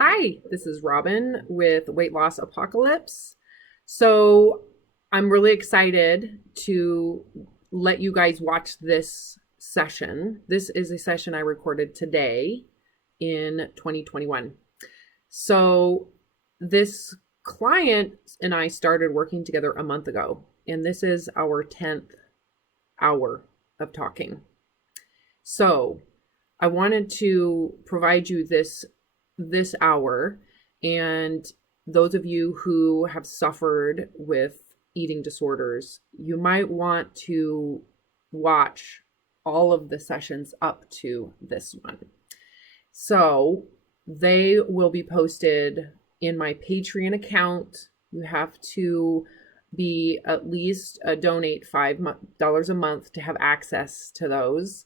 Hi, this is Robin with Weight Loss Apocalypse. So I'm really excited to let you guys watch this session. This is a session I recorded today in 2021. So this client and I started working together a month ago, and this is our 10th hour of talking. So I wanted to provide you this hour, and those of you who have suffered with eating disorders, you might want to watch all of the sessions up to this one. So they will be posted in my Patreon account. You have to be at least donate $5 a month to have access to those.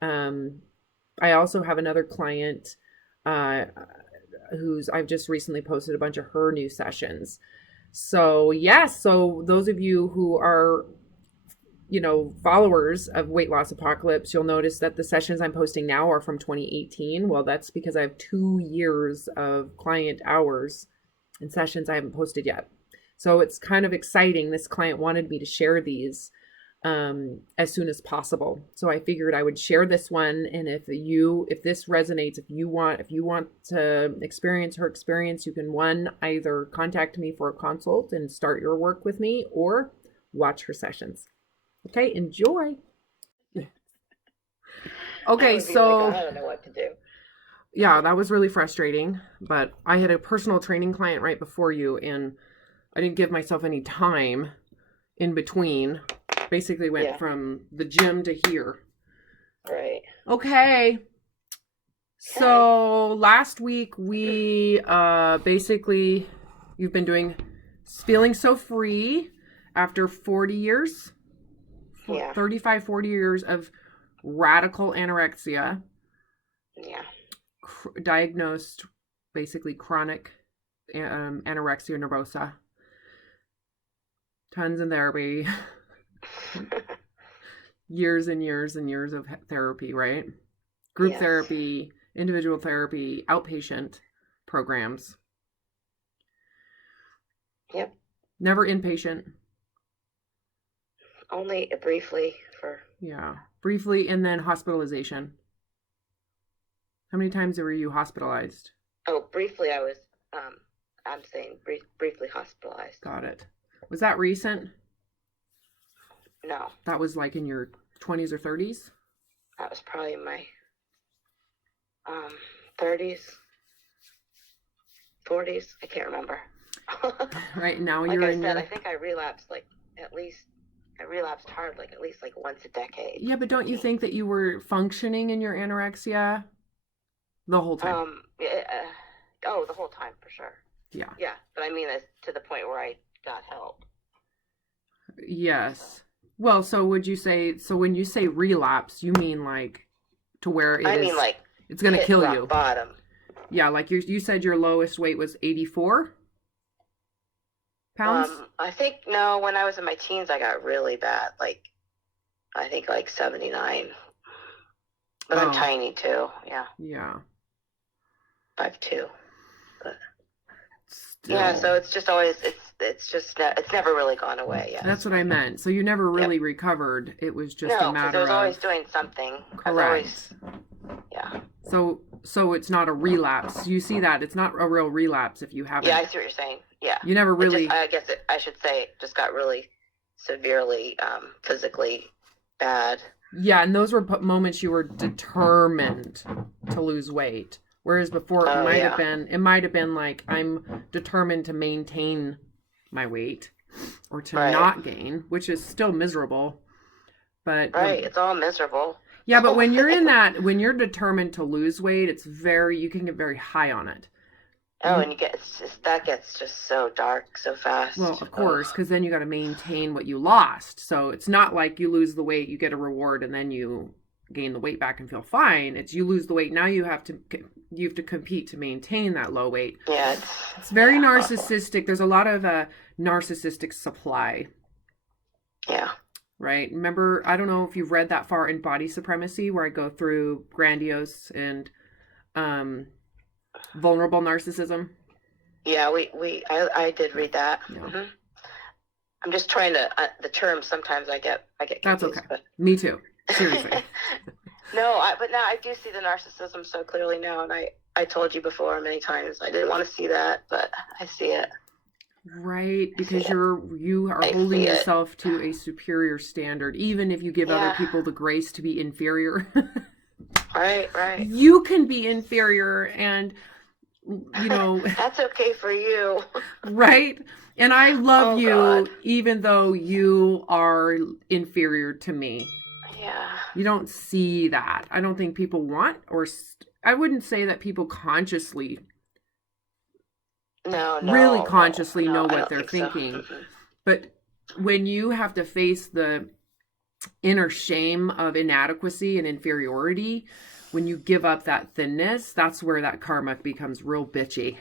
I also have another client who's I've just recently posted a bunch of her new sessions. So yes, so those of you who are, followers of Weight Loss Apocalypse, you'll notice that the sessions I'm posting now are from 2018. Well, that's because I have 2 years of client hours and sessions I haven't posted yet. So it's kind of exciting. This client wanted me to share these as soon as possible. So I figured I would share this one. And if this resonates, if you want to experience her experience, you can either contact me for a consult and start your work with me, or watch her sessions. Okay, enjoy. Okay, so I don't know what to do. yeah, that was really frustrating, but I had a personal training client right before you, and I didn't give myself any time in between. Basically went from the gym to here. Right. Okay. So last week we basically, you've been feeling so free after 40 years, 35, 40 years of radical anorexia. Yeah. Diagnosed basically chronic anorexia nervosa. Tons of therapy. Years and years and years of therapy, right? Group therapy, individual therapy, outpatient programs. Yep. Never inpatient. Only briefly briefly, and then hospitalization. How many times were you hospitalized? Oh, briefly I was, I'm saying briefly hospitalized. Got it. Was that recent? No. That was like in your 20s or 30s? That was probably in my 30s, 40s. I can't remember. Right now like you're I in said, your... I think I relapsed I relapsed hard at least once a decade. Yeah, but don't you think that you were functioning in your anorexia the whole time? The whole time for sure. Yeah. Yeah, but I mean to the point where I got help. Yes. Well, so when you say relapse, you mean like to where it's going to kill you. Bottom. Yeah, like you said your lowest weight was 84 pounds? I think, no, when I was in my teens, I got really bad. I think 79. But I'm tiny too. Yeah. Yeah. 5'2". But still. Yeah, so it's just always, it's never really gone away. Yes. That's what I meant. So you never really recovered. It was just a matter of... No, I was always doing something. Correct. Yeah. So it's not a relapse. You see that? It's not a real relapse if you haven't... Yeah, I see what you're saying. Yeah. You never really... I should say it just got really severely physically bad. Yeah, and those were moments you were determined to lose weight. Whereas before it might have been like, I'm determined to maintain my weight or to not gain, which is still miserable. But it's all miserable. Yeah, but when you're when you're determined to lose weight, you can get very high on it. Oh, and that gets just so dark so fast. Well, of course, because then you got to maintain what you lost. So it's not like you lose the weight, you get a reward, and then you gain the weight back and feel fine. It's you lose the weight, now you have to compete to maintain that low weight. Yeah, it's very narcissistic. There's a lot of narcissistic supply. Yeah. Right? Remember, I don't know if you've read that far in Body Supremacy, where I go through grandiose and Vulnerable narcissism. Yeah, I did read that. Yeah. Mm-hmm. I'm just trying to the terms. Sometimes I get confused. That's okay. But... Me too. Seriously. No, but now I do see the narcissism so clearly now, and I told you before many times I didn't want to see that, but I see it. Right, because you are holding yourself to a superior standard, even if you give other people the grace to be inferior. Right. You can be inferior, and that's okay for you. Right? And I love you, God, even though you are inferior to me. Yeah. You don't see that. I don't think people want, or I wouldn't say that people consciously really consciously know what they're thinking. So. But when you have to face the inner shame of inadequacy and inferiority, when you give up that thinness, that's where that karma becomes real bitchy.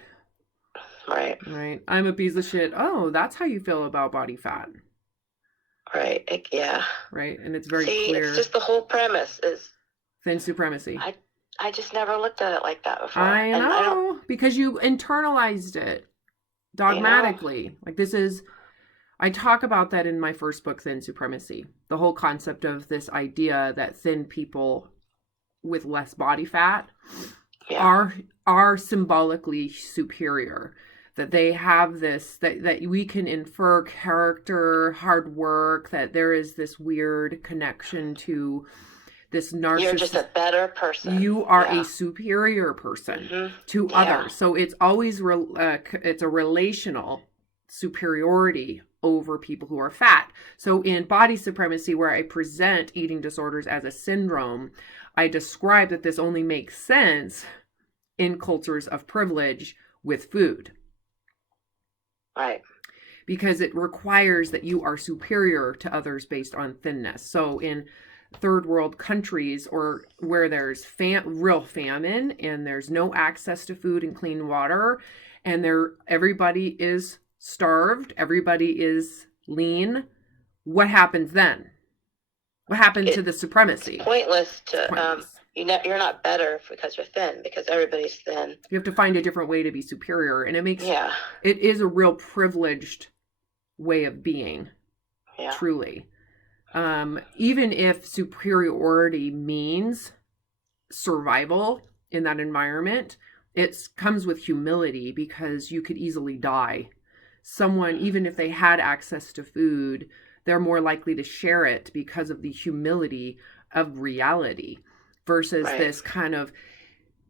Right. I'm a piece of shit. Oh, that's how you feel about body fat. Right. Yeah. Right. And it's very clear. It's just the whole premise is thin supremacy. I just never looked at it like that before. I know, because you internalized it dogmatically. Like this is, I talk about that in my first book, Thin Supremacy. The whole concept of this idea that thin people with less body fat are symbolically superior. That they have this, that we can infer character, hard work, that there is this weird connection to this narcissist. You're just a better person. You are a superior person to others. So it's always, it's a relational superiority over people who are fat. So in Body Supremacy, where I present eating disorders as a syndrome, I describe that this only makes sense in cultures of privilege with food. Right. Because it requires that you are superior to others based on thinness. So in third world countries, or where there's real famine and there's no access to food and clean water, and everybody is starved, everybody is lean, what happens then? What happened to the supremacy? It's pointless to you're not better because you're thin, because everybody's thin. You have to find a different way to be superior, and it is a real privileged way of being. Yeah. Truly. Even if superiority means survival in that environment, it comes with humility, because you could easily die. Someone, even if they had access to food, they're more likely to share it because of the humility of reality, versus this kind of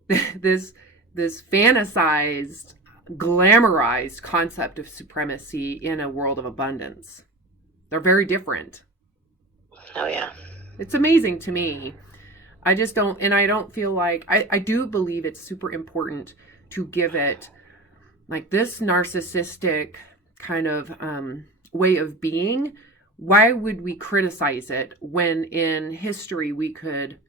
this fantasized, glamorized concept of supremacy in a world of abundance. They're very different. Oh, yeah. It's amazing to me. I just don't, and I don't feel like, I do believe it's super important to give it like this narcissistic kind of way of being. Why would we criticize it when in history we could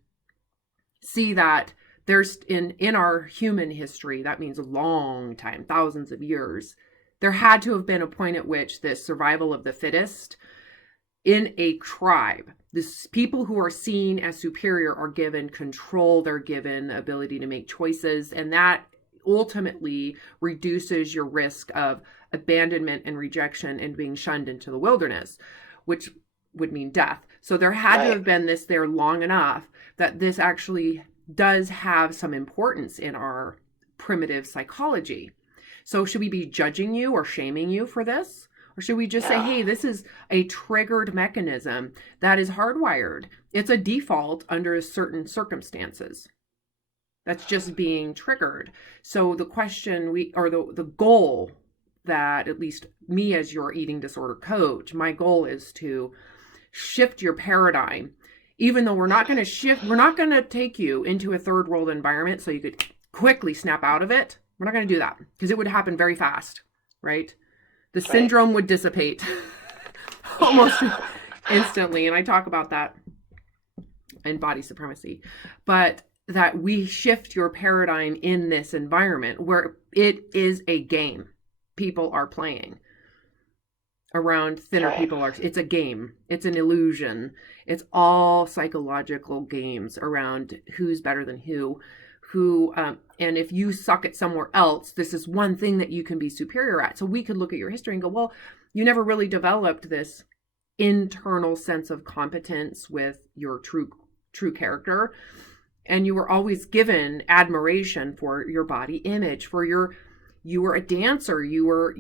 see that there's in our human history, that means a long time, thousands of years, there had to have been a point at which this survival of the fittest in a tribe, this people who are seen as superior are given control, they're given ability to make choices, and that ultimately reduces your risk of abandonment and rejection and being shunned into the wilderness, which would mean death. So there had to have been this there long enough that this actually does have some importance in our primitive psychology. So should we be judging you or shaming you for this? Or should we just say, hey, this is a triggered mechanism that is hardwired. It's a default under certain circumstances. That's just being triggered. So the question the goal that, at least me as your eating disorder coach, my goal is to shift your paradigm. Even though we're not going to take you into a third world environment so you could quickly snap out of it. We're not going to do that, because it would happen very fast, right? The syndrome would dissipate almost instantly. And I talk about that in Body Supremacy. But that we shift your paradigm in this environment where it is a game people are playing around thinner people. It's a game. It's an illusion. It's all psychological games around who's better than who, and if you suck at somewhere else, this is one thing that you can be superior at. So we could look at your history and go, well, you never really developed this internal sense of competence with your true character. And you were always given admiration for your body image, you were a dancer, you were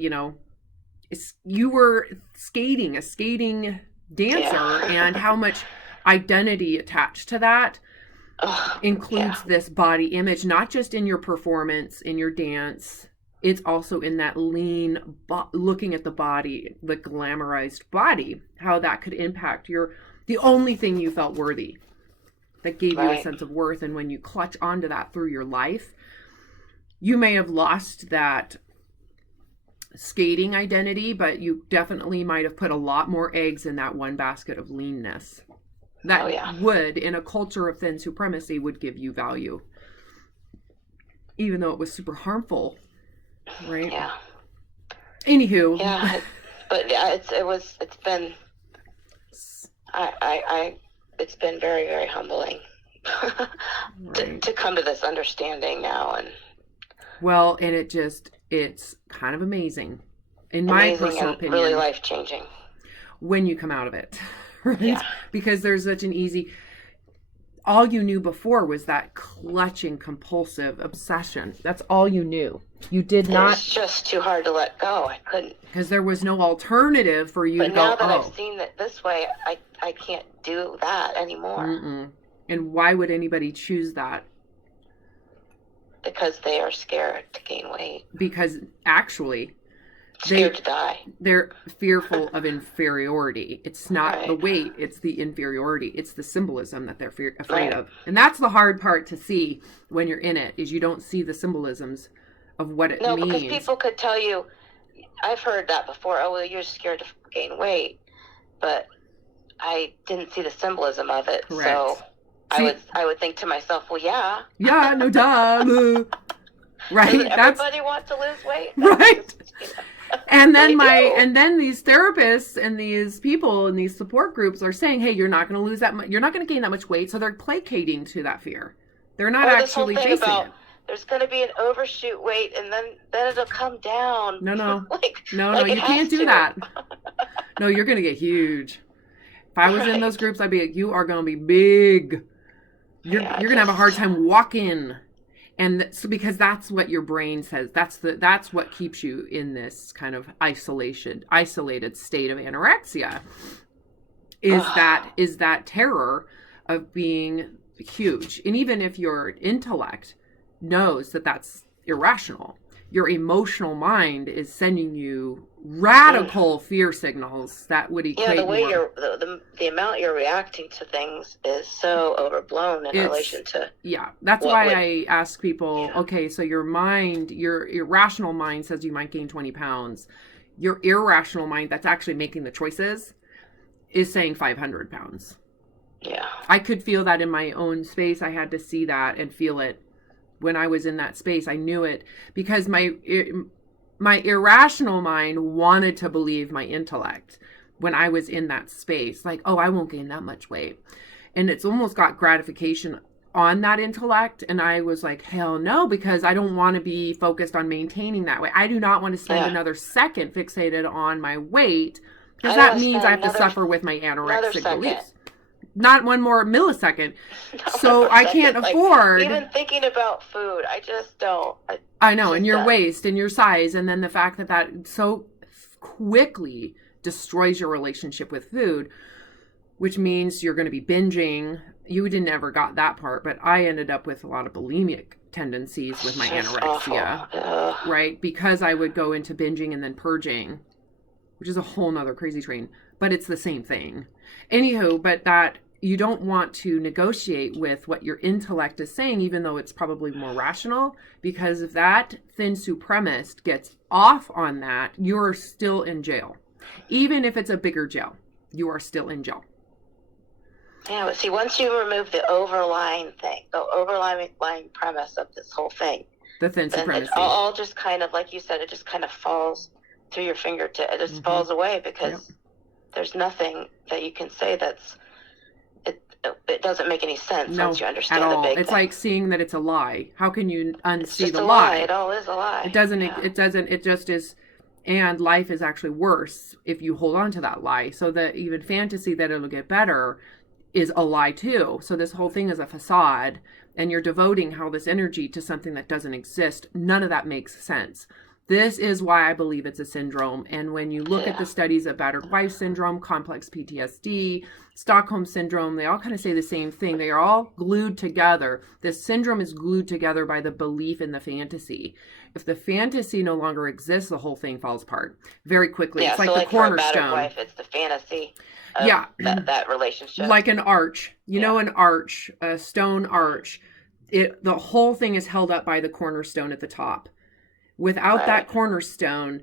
skating, a skating dancer, and how much identity attached to that includes this body image, not just in your performance, in your dance. It's also in that lean, looking at the body, the glamorized body, how that could impact the only thing you felt worthy, that gave you a sense of worth. And when you clutch onto that through your life, you may have lost that skating identity, but you definitely might have put a lot more eggs in that one basket of leanness. That would, in a culture of thin supremacy, would give you value, even though it was super harmful, right? Yeah. Anywho. Yeah, but it's been it's been very, very humbling to come to this understanding now, and it's kind of amazing, in my personal opinion, really life changing when you come out of it. Right? Yeah. Because there's such an all you knew before was that clutching, compulsive obsession. That's all you knew. You did not. It's just too hard to let go. I couldn't. Because there was no alternative for you to go, But now that I've seen it this way, I can't do that anymore. Mm-mm. And why would anybody choose that? Because they are scared to gain weight. Because actually, scared to die. They're fearful of inferiority. It's not the weight, it's the inferiority. It's the symbolism that they're afraid of. And that's the hard part to see when you're in it, is you don't see the symbolisms of what it means. No, because people could tell you, I've heard that before, oh, well, you're scared to gain weight. But I didn't see the symbolism of it. Correct. So I would think to myself, well, yeah. Yeah, no duh. Right? Doesn't everybody want to lose weight? Right. And then these therapists and these people in these support groups are saying, hey, you're not going to lose that much. You're not going to gain that much weight. So they're placating to that fear. They're not actually facing it. There's going to be an overshoot weight, and then it'll come down. No. No, you can't do that. No, you're going to get huge. If I was in those groups, I'd be like, you are going to be big. You're going to have a hard time walking. And so, because that's what your brain says, that's what keeps you in this kind of isolated state of anorexia, is that terror of being huge. And even if your intellect knows that that's irrational, your emotional mind is sending you radical fear signals that would equate. Yeah, the way the amount you're reacting to things is so overblown in relation to. Yeah, that's why I ask people. Yeah. Okay, so your mind, your irrational mind says you might gain 20 pounds. Your irrational mind, that's actually making the choices, is saying 500 pounds. Yeah, I could feel that in my own space. I had to see that and feel it. When I was in that space, I knew it because my irrational mind wanted to believe my intellect when I was in that space. Like, oh, I won't gain that much weight. And it's almost got gratification on that intellect. And I was like, hell no, because I don't want to be focused on maintaining that weight. I do not want to spend another second fixated on my weight, because that means I have to suffer with my anorexic beliefs. Not one more millisecond. So I can't afford. Even thinking about food, I just don't. I know, and your waist and your size, and then the fact that so quickly destroys your relationship with food, which means you're going to be binging. You didn't ever got that part, but I ended up with a lot of bulimic tendencies with my anorexia, right? Because I would go into binging and then purging, which is a whole nother crazy train, but it's the same thing. Anywho, but that you don't want to negotiate with what your intellect is saying, even though it's probably more rational, because if that thin supremacist gets off on that, you're still in jail. Even if it's a bigger jail, you are still in jail. Yeah, but see, once you remove the overlying premise of this whole thing, the thin supremacy, it all just kind of, like you said, it just kind of falls through your fingertip. It just falls away because there's nothing that you can say it doesn't make any sense No, once you at understand all. the big It's thing. like seeing that it's a lie. How can you It's unsee just the a lie? It all is a lie. It doesn't, it just is. And life is actually worse if you hold on to that lie. So that even fantasy that it'll get better is a lie too. So this whole thing is a facade, and you're devoting all this energy to something that doesn't exist. None of that makes sense. This is why I believe it's a syndrome. And when you look at the studies of battered wife syndrome, complex PTSD, Stockholm syndrome, they all kind of say the same thing. They are all glued together. This syndrome is glued together by the belief in the fantasy. If the fantasy no longer exists, the whole thing falls apart very quickly. Yeah, it's like so the cornerstone. For a battered wife, it's the fantasy of that relationship. Like an arch. You know, an arch, a stone arch. The whole thing is held up by the cornerstone at the top. Without that cornerstone,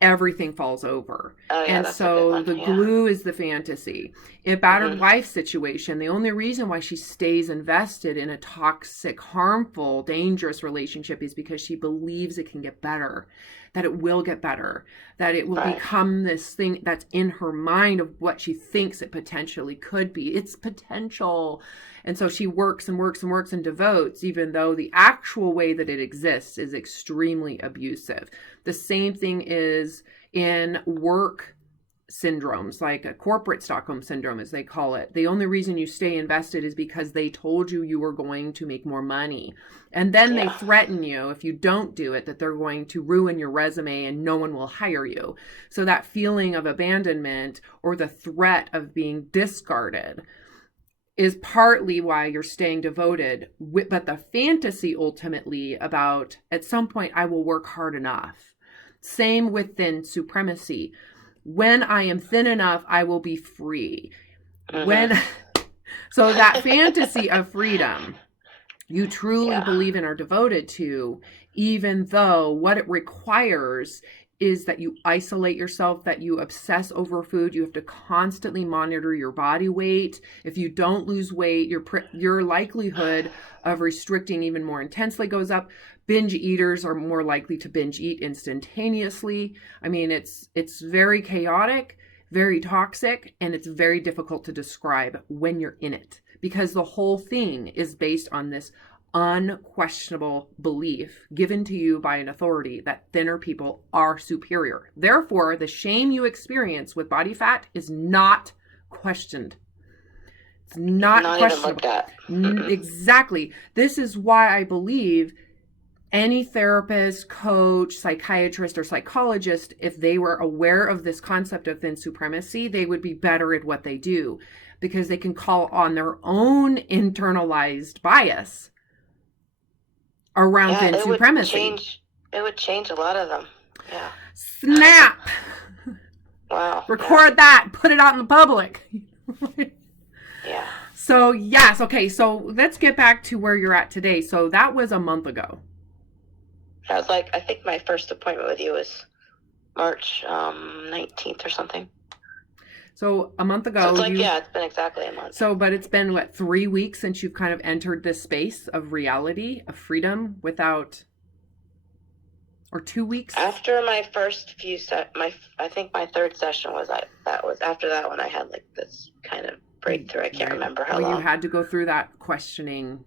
everything falls over. And so the glue is the fantasy. In a battered wife situation, the only reason why she stays invested in a toxic, harmful, dangerous relationship is because she believes it can get better, that it will get better, that it will become this thing that's in her mind of what she thinks it potentially could be. It's potential. And so she works and works and works and devotes, even though the actual way that it exists is extremely abusive. The same thing is in work syndromes, like a corporate Stockholm syndrome, as they call it. The only reason you stay invested is because they told you were going to make more money. And then they threaten you, if you don't do it, that they're going to ruin your resume and no one will hire you. So that feeling of abandonment or the threat of being discarded is partly why you're staying devoted. But the fantasy ultimately about, at some point, I will work hard enough. Same with thin supremacy. When I am thin enough, I will be free. So that fantasy of freedom, you truly believe in or devoted to, even though what it requires is that you isolate yourself, that you obsess over food. You have to constantly monitor your body weight. If you don't lose weight, your likelihood of restricting even more intensely goes up. Binge eaters are more likely to binge eat instantaneously. I mean, it's very chaotic, very toxic, and it's very difficult to describe when you're in it, because the whole thing is based on this unquestionable belief given to you by an authority that thinner people are superior. Therefore, the shame you experience with body fat is not questioned. It's not questionable. Even looked at. Exactly. This is why I believe any therapist, coach, psychiatrist, or psychologist, if they were aware of this concept of thin supremacy, they would be better at what they do, because they can call on their own internalized bias around thin supremacy. It would change a lot of them. Yeah. Snap. Wow. Record that. Put it out in the public. Yeah. So, yes. Okay. So let's get back to where you're at today. So that was a month ago. I was like, I think my first appointment with you was March 19th or something. So a month ago. So it's like, it's been exactly a month. So, but it's been, 3 weeks since you've kind of entered this space of reality, of freedom without, or 2 weeks? After my first few I think my third session was, after that when I had like this kind of breakthrough. I can't remember how long. You had to go through that questioning,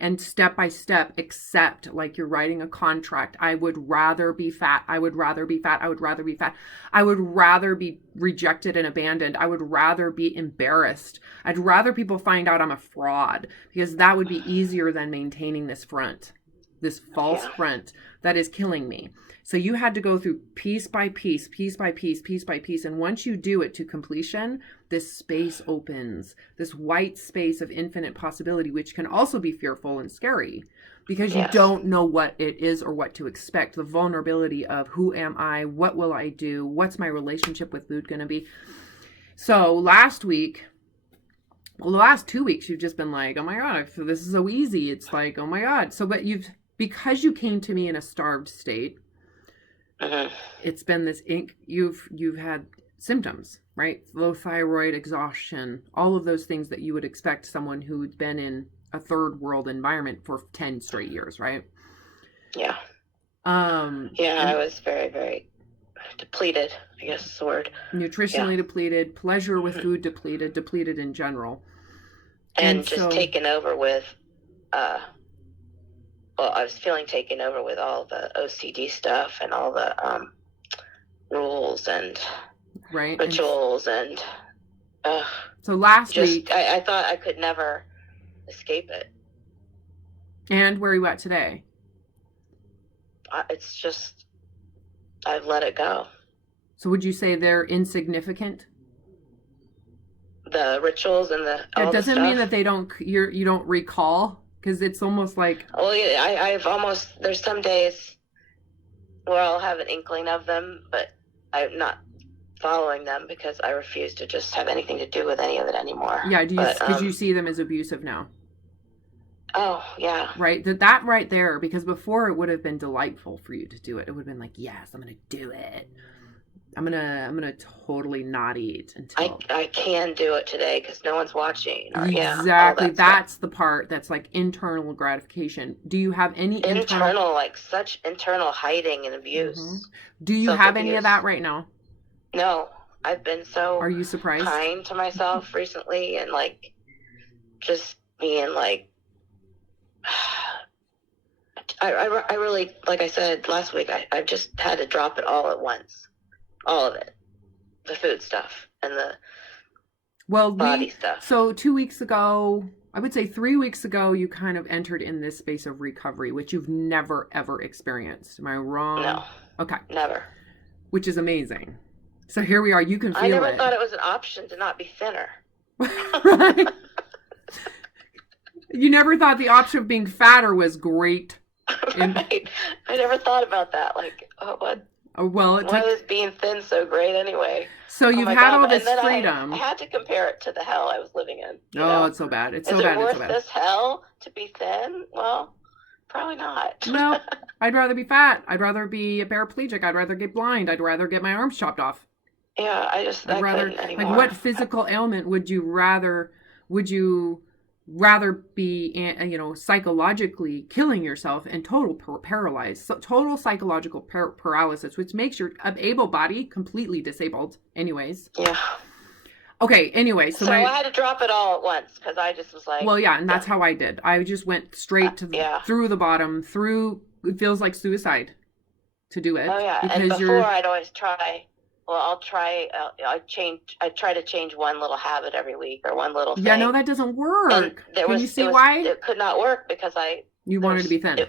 and step by step accept, like you're writing a contract. I would rather be fat. I would rather be fat. I would rather be fat. I would rather be rejected and abandoned. I would rather be embarrassed. I'd rather people find out I'm a fraud, because that would be easier than maintaining this front, this false front that is killing me. So you had to go through piece by piece, piece by piece, piece by piece. And once you do it to completion, this space opens, this white space of infinite possibility, which can also be fearful and scary, because you don't know what it is or what to expect. The vulnerability of, who am I? What will I do? What's my relationship with food going to be? So the last 2 weeks, you've just been like, oh my God, this is so easy. It's like, oh my God. So, but because you came to me in a starved state, it's been this you've had symptoms, right? Low thyroid, exhaustion, all of those things that you would expect someone who'd been in a third world environment for 10 straight years, right? Yeah. I was very, very depleted, I guess is the word. Nutritionally depleted, pleasure with food depleted in general. And just taken over with, I was feeling taken over with all the OCD stuff and all the rules and rituals and so last week I thought I could never escape it. And where are you at today? It's just I've let it go. So would you say they're insignificant? The rituals and it doesn't mean that they don't you don't recall, because it's almost like, well, yeah, I've almost, there's some days where I'll have an inkling of them, but I'm not following them because I refuse to just have anything to do with any of it anymore. Yeah, because you see them as abusive now. Oh, yeah. Right, that right there, because before it would have been delightful for you to do it. It would have been like, yes, I'm going to do it. I'm gonna totally not eat until I can do it today because no one's watching. Or, exactly, that's the part that's like internal gratification. Do you have any internal like such internal hiding and abuse? Mm-hmm. Do you have any of that right now? No, I've been so. Are you surprised? Kind to myself recently, and like just being like. I really, like I said last week, I just had to drop it all at once. All of it. The food stuff and the body stuff. So 2 weeks ago, I would say 3 weeks ago, you kind of entered in this space of recovery, which you've never, ever experienced. Am I wrong? No. Okay. Never. Which is amazing. So here we are. You can feel it. I never thought it was an option to not be thinner. Right? You never thought the option of being fatter was great. Right. I never thought about that. Like, what? Well, why is being thin so great anyway? So you've had all this freedom. I had to compare it to the hell I was living in. Oh, it's so bad. It's so bad. Is it worth this hell to be thin? Well, probably not. No, I'd rather be fat. I'd rather be a paraplegic. I'd rather get blind. I'd rather get my arms chopped off. Yeah, I couldn't anymore. Like, what physical ailment would you rather be, psychologically killing yourself and total paralyzed, total psychological paralysis, which makes your able body completely disabled anyways. Yeah. Okay, anyway. So I had to drop it all at once because I just was like. Well, yeah, and that's how I did. I just went straight to through the bottom, it feels like suicide to do it. Oh, yeah. And before I'd always try. Well, I'll try. I try to change one little habit every week or one little thing. Yeah, no, that doesn't work. Can you see why? It could not work because you wanted to be thin.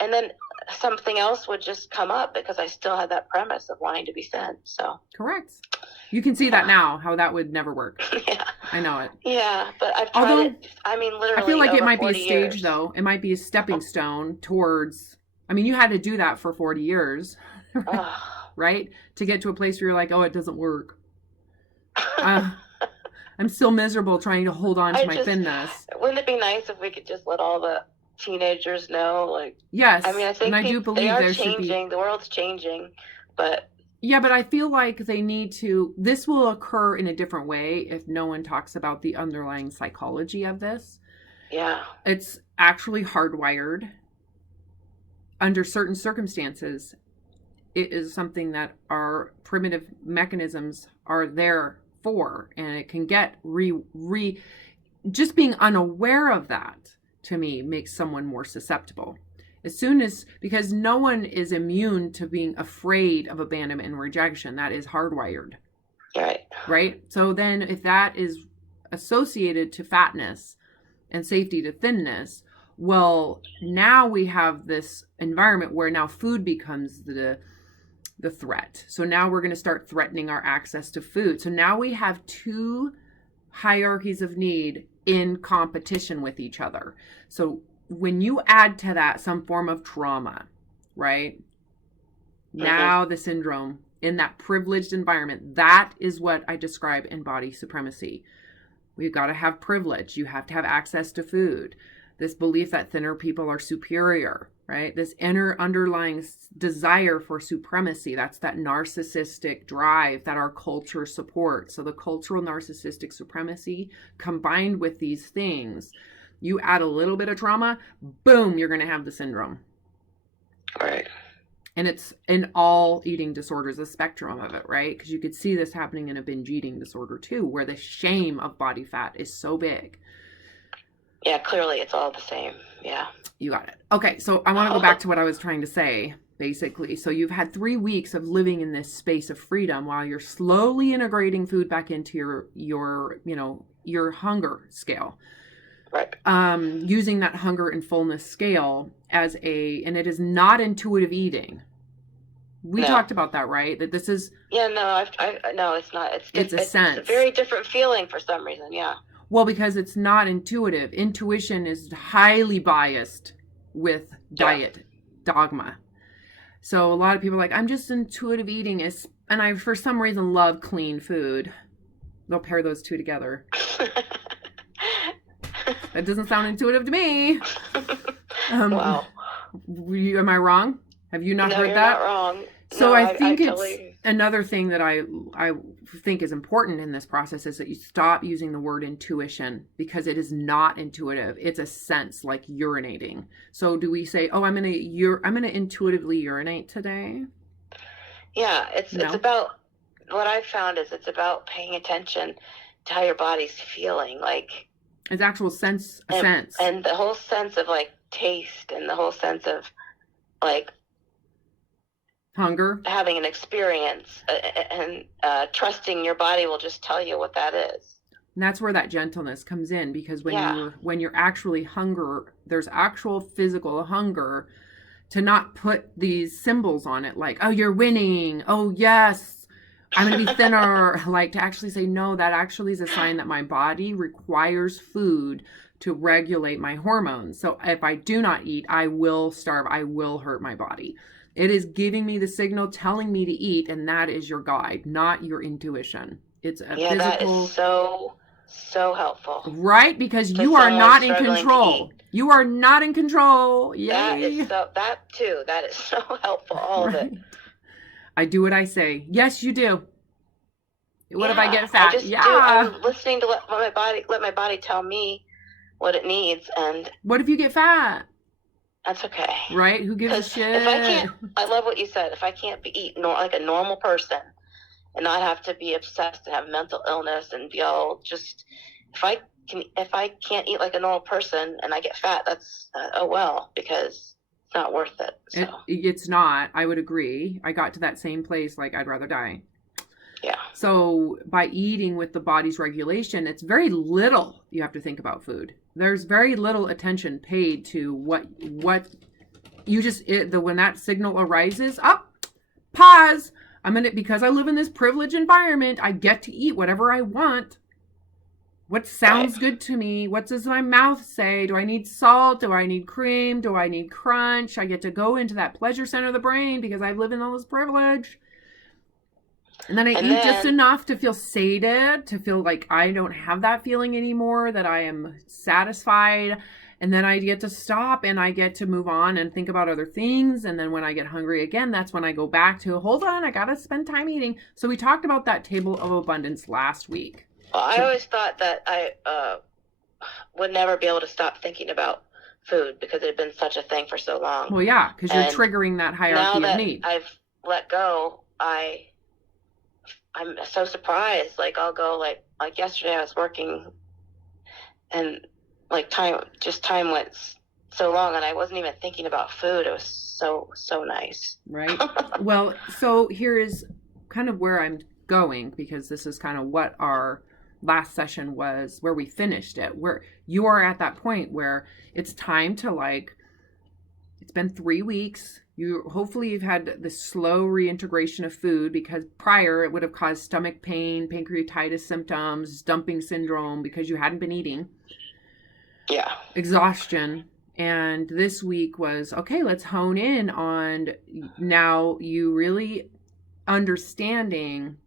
And then something else would just come up because I still had that premise of wanting to be thin. So correct. You can see that now, how that would never work. Yeah. I know it. Yeah, but I've tried it. I mean, literally. I feel like it might be a stage, years. though. It might be a stepping stone towards. I mean, you had to do that for 40 years. Right? To get to a place where you're like, oh, it doesn't work. I'm still miserable trying to hold on to my thinness. Wouldn't it be nice if we could just let all the teenagers know? Like, yes. I mean, I think I do believe there should be. The world's changing, but. Yeah, but I feel like they need to. This will occur in a different way if no one talks about the underlying psychology of this. Yeah. It's actually hardwired. Under certain circumstances, it is something that our primitive mechanisms are there for, and it can get just being unaware of that, to me, makes someone more susceptible. Because no one is immune to being afraid of abandonment and rejection. That is hardwired. Right? So then if that is associated to fatness and safety to thinness, well, now we have this environment where now food becomes the threat. So now we're going to start threatening our access to food. So now we have two hierarchies of need in competition with each other. So when you add to that some form of trauma, right? Mm-hmm. Now the syndrome in that privileged environment, that is what I describe in body supremacy. We've got to have privilege. You have to have access to food. This belief that thinner people are superior, right? This inner underlying desire for supremacy. That's that narcissistic drive that our culture supports. So the cultural narcissistic supremacy combined with these things, you add a little bit of trauma, boom, you're going to have the syndrome. Right. And it's in all eating disorders, a spectrum of it, right? Because you could see this happening in a binge eating disorder too, where the shame of body fat is so big. Yeah, clearly it's all the same. Yeah. You got it. Okay, so I want to go back to what I was trying to say, basically. So you've had 3 weeks of living in this space of freedom while you're slowly integrating food back into your hunger scale. Right. Using that hunger and fullness scale and it is not intuitive eating. We talked about that, right? That this is... Yeah, no, no, it's not. It's a sense. It's a very different feeling for some reason, yeah. Well, because it's not intuitive. Intuition is highly biased with diet dogma. So a lot of people are like, I'm just intuitive eating. And I, for some reason, love clean food. They'll pair those two together. That doesn't sound intuitive to me. Wow. Am I wrong? Have you not heard you're that? Not wrong. So no, I think I it's totally... another thing that I think is important in this process is that you stop using the word intuition, because it is not intuitive. It's a sense, like urinating. So do we say, "Oh, I'm gonna intuitively urinate today"? Yeah, it's about, what I've found is it's about paying attention to how your body's feeling, like it's actual sense, and the whole sense of like taste, and the whole sense of like hunger, having an experience, and trusting your body will just tell you what that is. And that's where that gentleness comes in, because when you're actually hunger, there's actual physical hunger, to not put these symbols on it like, oh, you're winning, oh yes, I'm gonna be thinner. Like, to actually say, no, that actually is a sign that my body requires food to regulate my hormones. So if I do not eat, I will starve, I will hurt my body. It is giving me the signal, telling me to eat, and that is your guide, not your intuition. It's a physical... that is so helpful. Right? Because you are not in control. You are not in control. Yay. That is so helpful, all of it. I do what I say. Yes, you do. What if I get fat? I'm listening to let my body tell me what it needs. And what if you get fat? That's okay. Right? Who gives a shit? I love what you said. If I can't eat like a normal person and not have to be obsessed and have mental illness and be all just, if I can't eat like a normal person and I get fat, that's, because it's not worth it. So. It's not. I would agree. I got to that same place, like, I'd rather die. Yeah. So by eating with the body's regulation, it's very little you have to think about food. There's very little attention paid to what you just, when that signal arises, pause. Because I live in this privileged environment, I get to eat whatever I want. What sounds good to me? What does my mouth say? Do I need salt? Do I need cream? Do I need crunch? I get to go into that pleasure center of the brain because I live in all this privilege. And then I eat just enough to feel sated, to feel like I don't have that feeling anymore, that I am satisfied. And then I get to stop and I get to move on and think about other things. And then when I get hungry again, that's when I go back to, hold on, I got to spend time eating. So we talked about that table of abundance last week. Well, I always thought that I would never be able to stop thinking about food because it had been such a thing for so long. Well, yeah, because you're triggering that hierarchy of need. Now that I've let go, I'm so surprised. Like, I'll go, like yesterday I was working and like time went so long and I wasn't even thinking about food. It was so nice. Right. Well, so here is kind of where I'm going, because this is kind of what our last session was, where we finished it, where you are at that point where it's time to, like, it's been 3 weeks. Hopefully you've had the slow reintegration of food, because prior it would have caused stomach pain, pancreatitis symptoms, dumping syndrome, because you hadn't been eating. Yeah. Exhaustion. And this week was, okay, let's hone in on now you really understanding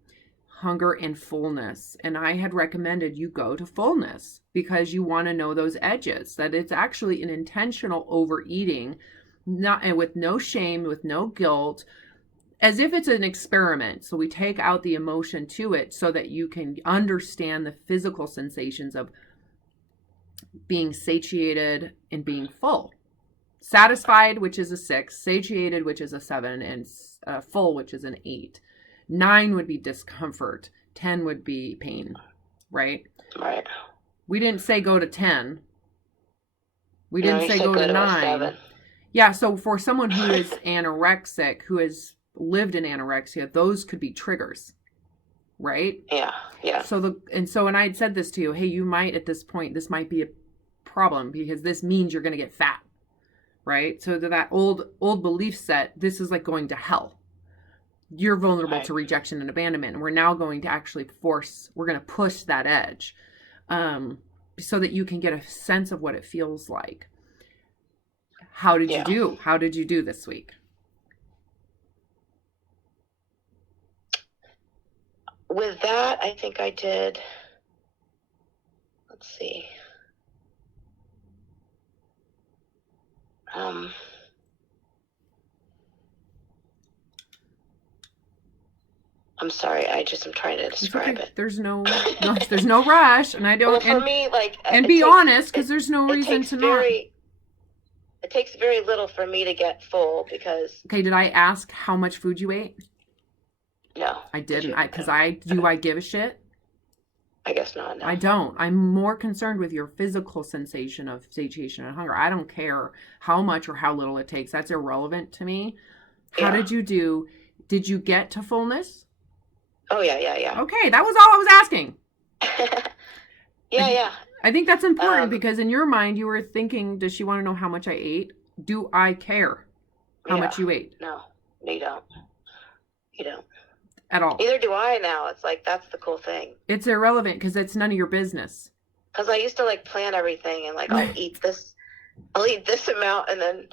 hunger and fullness. And I had recommended you go to fullness because you want to know those edges, that it's actually an intentional overeating, and with no shame, with no guilt, as if it's an experiment. So we take out the emotion to it so that you can understand the physical sensations of being satiated and being full. satisfied, which is a 6, satiated, which is a 7, and full, which is an 8. 9 would be discomfort. 10 would be pain, right? Right. We didn't say go to 10. We didn't say go to 9. 7. Yeah, so for someone who is anorexic, who has lived in anorexia, those could be triggers, right? Yeah, yeah. So and I had said this to you, hey, you might at this point, this might be a problem because this means you're going to get fat, right? So that old belief set, this is like going to hell. You're vulnerable to rejection and abandonment. And we're now going to actually we're going to push that edge so that you can get a sense of what it feels like. How did you do? How did you do this week? With that, I think I did, let's see. I'm sorry, I'm trying to describe it. There's no rush, and I don't. Well, for me, like, and be honest, because there's no reason to not. It takes very little for me to get full because. Okay, did I ask how much food you ate? No, I didn't. I give a shit? I guess not. No. I don't. I'm more concerned with your physical sensation of satiation and hunger. I don't care how much or how little it takes. That's irrelevant to me. How did you do? Did you get to fullness? Oh, yeah. Okay, that was all I was asking. Yeah. I think that's important because in your mind, you were thinking, does she want to know how much I ate? Do I care how much you ate? No, you don't. You don't. At all. Neither do I now. It's like, that's the cool thing. It's irrelevant because it's none of your business. Because I used to like plan everything and like, I'll eat this amount. And then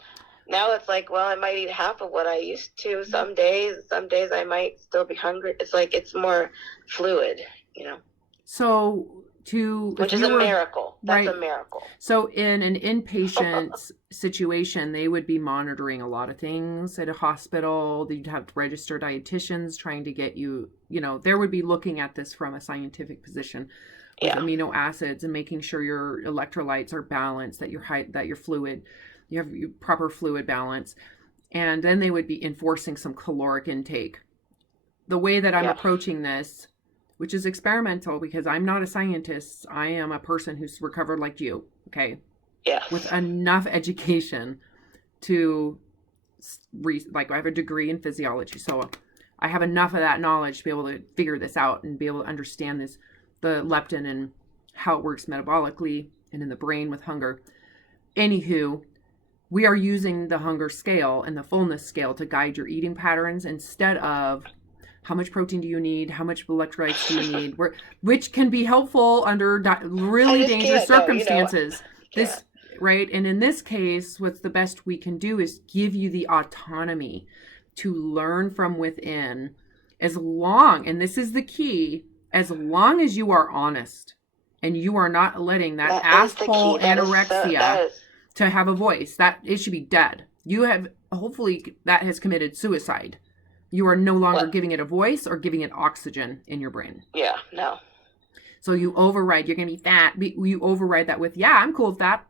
now it's like, well, I might eat half of what I used to some days. Some days I might still be hungry. It's like, it's more fluid, you know? So which is a miracle. That's a miracle. So in an inpatient situation, they would be monitoring a lot of things at a hospital. You'd have to register dietitians trying to get you, there would be looking at this from a scientific position with amino acids and making sure your electrolytes are balanced, that your fluid, you have your proper fluid balance. And then they would be enforcing some caloric intake. The way that I'm approaching this, which is experimental because I'm not a scientist. I am a person who's recovered like you, okay? Yes. With enough education to, I have a degree in physiology. So I have enough of that knowledge to be able to figure this out and be able to understand the leptin and how it works metabolically and in the brain with hunger. Anywho, we are using the hunger scale and the fullness scale to guide your eating patterns instead of how much protein do you need? How much electrolytes do you need? Which can be helpful under really dangerous circumstances. Right? And in this case, what's the best we can do is give you the autonomy to learn from within and this is the key, as long as you are honest and you are not letting that asshole anorexia to have a voice. That it should be dead. Hopefully that has committed suicide. You are no longer giving it a voice or giving it oxygen in your brain. Yeah, no. So you override, you're going to be fat. You override that with, I'm cool with that.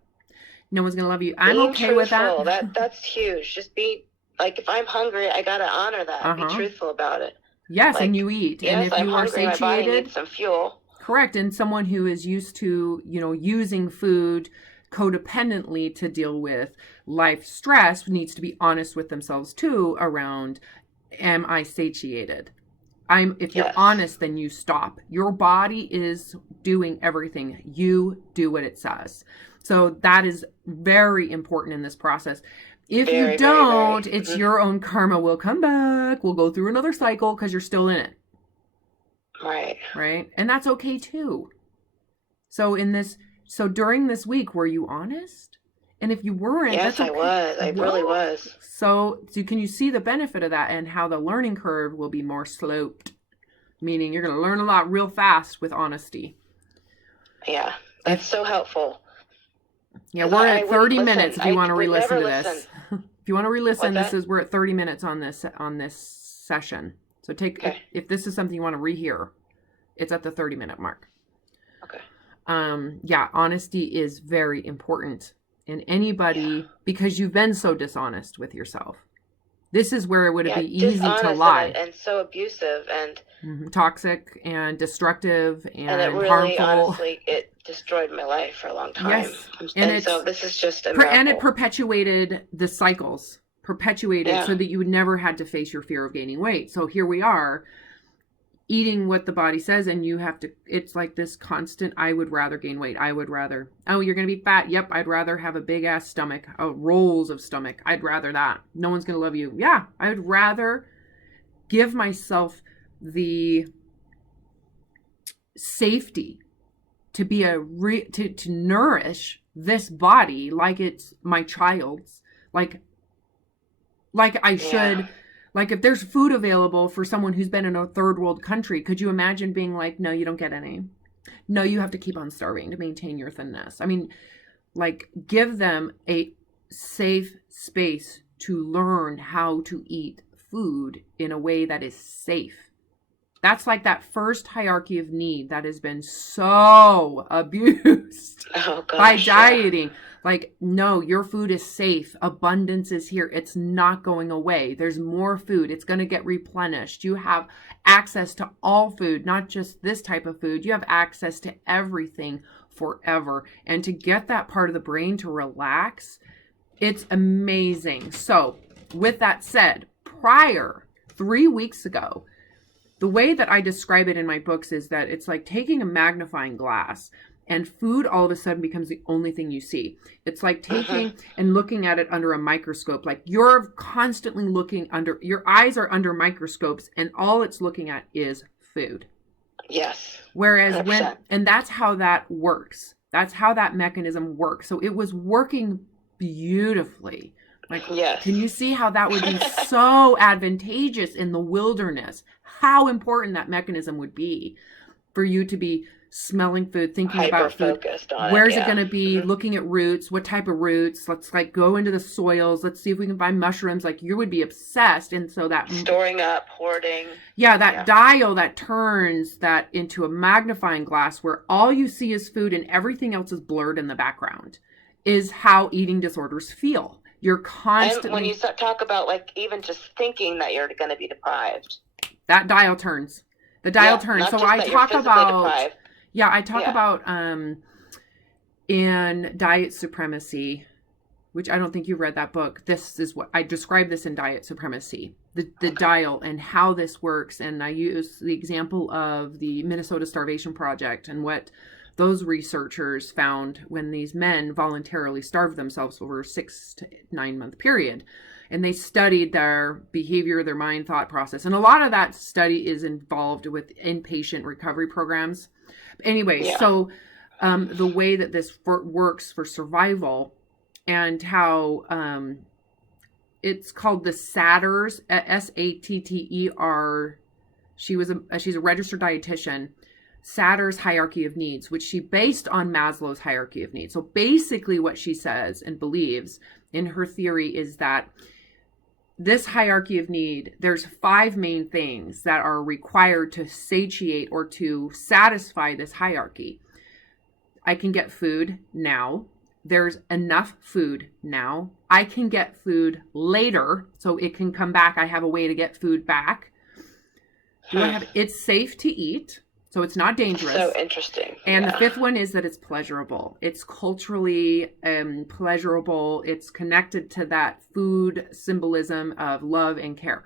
No one's going to love you. I'm okay with that. That's huge. Just be, like, if I'm hungry, I got to honor that. Be truthful about it. Yes, and you eat. Yes, and if you are satiated, my body needs some fuel. Correct. And someone who is used to, using food codependently to deal with life stress needs to be honest with themselves too around, am I satiated? If you're honest, then you stop. Your body is doing everything. You do what it says. So that is very important in this process. If you don't, it's your own karma will come back. We'll go through another cycle because you're still in it. Right. Right. And that's okay too. So during this week, were you honest? And if you weren't, yes, I was. I really was. So can you see the benefit of that and how the learning curve will be more sloped? Meaning you're going to learn a lot real fast with honesty. Yeah, that's so helpful. Yeah, we're at 30 minutes if you want to re-listen to this. If you want to re-listen, we're at 30 minutes on this session. So if this is something you want to rehear, it's at the 30-minute mark. Okay. Honesty is very important. And anybody, because you've been so dishonest with yourself. This is where it would be easy to lie. And so abusive and toxic and destructive and it really, harmful. Honestly, it destroyed my life for a long time. Yes. And so this is just a miracle. And it perpetuated the cycles, so that you would never had to face your fear of gaining weight. So here we are, eating what the body says, and you have to, it's like this constant, I would rather gain weight. I would rather, oh, you're going to be fat. Yep. I'd rather have a big ass stomach, rolls of stomach. I'd rather that. No one's going to love you. Yeah. I would rather give myself the safety to be to nourish this body like it's my child's, like I should. Like if there's food available for someone who's been in a third world country, could you imagine being like, no, you don't get any. No, you have to keep on starving to maintain your thinness. I mean, like give them a safe space to learn how to eat food in a way that is safe. That's like that first hierarchy of need that has been so abused by dieting. Yeah. Like, no, your food is safe. Abundance is here. It's not going away. There's more food. It's going to get replenished. You have access to all food, not just this type of food. You have access to everything forever. And to get that part of the brain to relax, it's amazing. So with that said, 3 weeks ago, the way that I describe it in my books is that it's like taking a magnifying glass and food all of a sudden becomes the only thing you see. It's like taking and looking at it under a microscope. Like you're constantly looking your eyes are under microscopes and all it's looking at is food. Yes. Whereas 100%. And that's how that works. That's how that mechanism works. So it was working beautifully. Like, yes. Can you see how that would be so advantageous in the wilderness? How important that mechanism would be for you to be smelling food, thinking about food. Where's it going to be? Looking at roots. What type of roots? Let's like go into the soils. Let's see if we can find mushrooms. Like you would be obsessed. And so that storing up, hoarding. Yeah, that dial that turns that into a magnifying glass where all you see is food and everything else is blurred in the background is how eating disorders feel. You're constantly. And when you talk about like even just thinking that you're going to be deprived, that dial turns. The dial turns. So I talk about. Deprived. Yeah, I talk about in Diet Supremacy, which I don't think you read that book. This is what I describe this in Diet Supremacy, the dial and how this works. And I use the example of the Minnesota Starvation Project and what those researchers found when these men voluntarily starved themselves over a 6 to 9 month period. And they studied their behavior, their mind, thought process. And a lot of that study is involved with inpatient recovery programs. Anyway, so the way that this works for survival and how it's called the Satters, Satter. She's a registered dietitian. Satter's hierarchy of needs, which she based on Maslow's hierarchy of needs. So basically what she says and believes in her theory is that this hierarchy of need, there's 5 main things that are required to satiate or to satisfy this hierarchy. I can get food now. There's enough food now. I can get food later, so it can come back. I have a way to get food back. It's safe to eat. So it's not dangerous. So interesting. And the 5th one is that it's pleasurable. It's culturally pleasurable. It's connected to that food symbolism of love and care.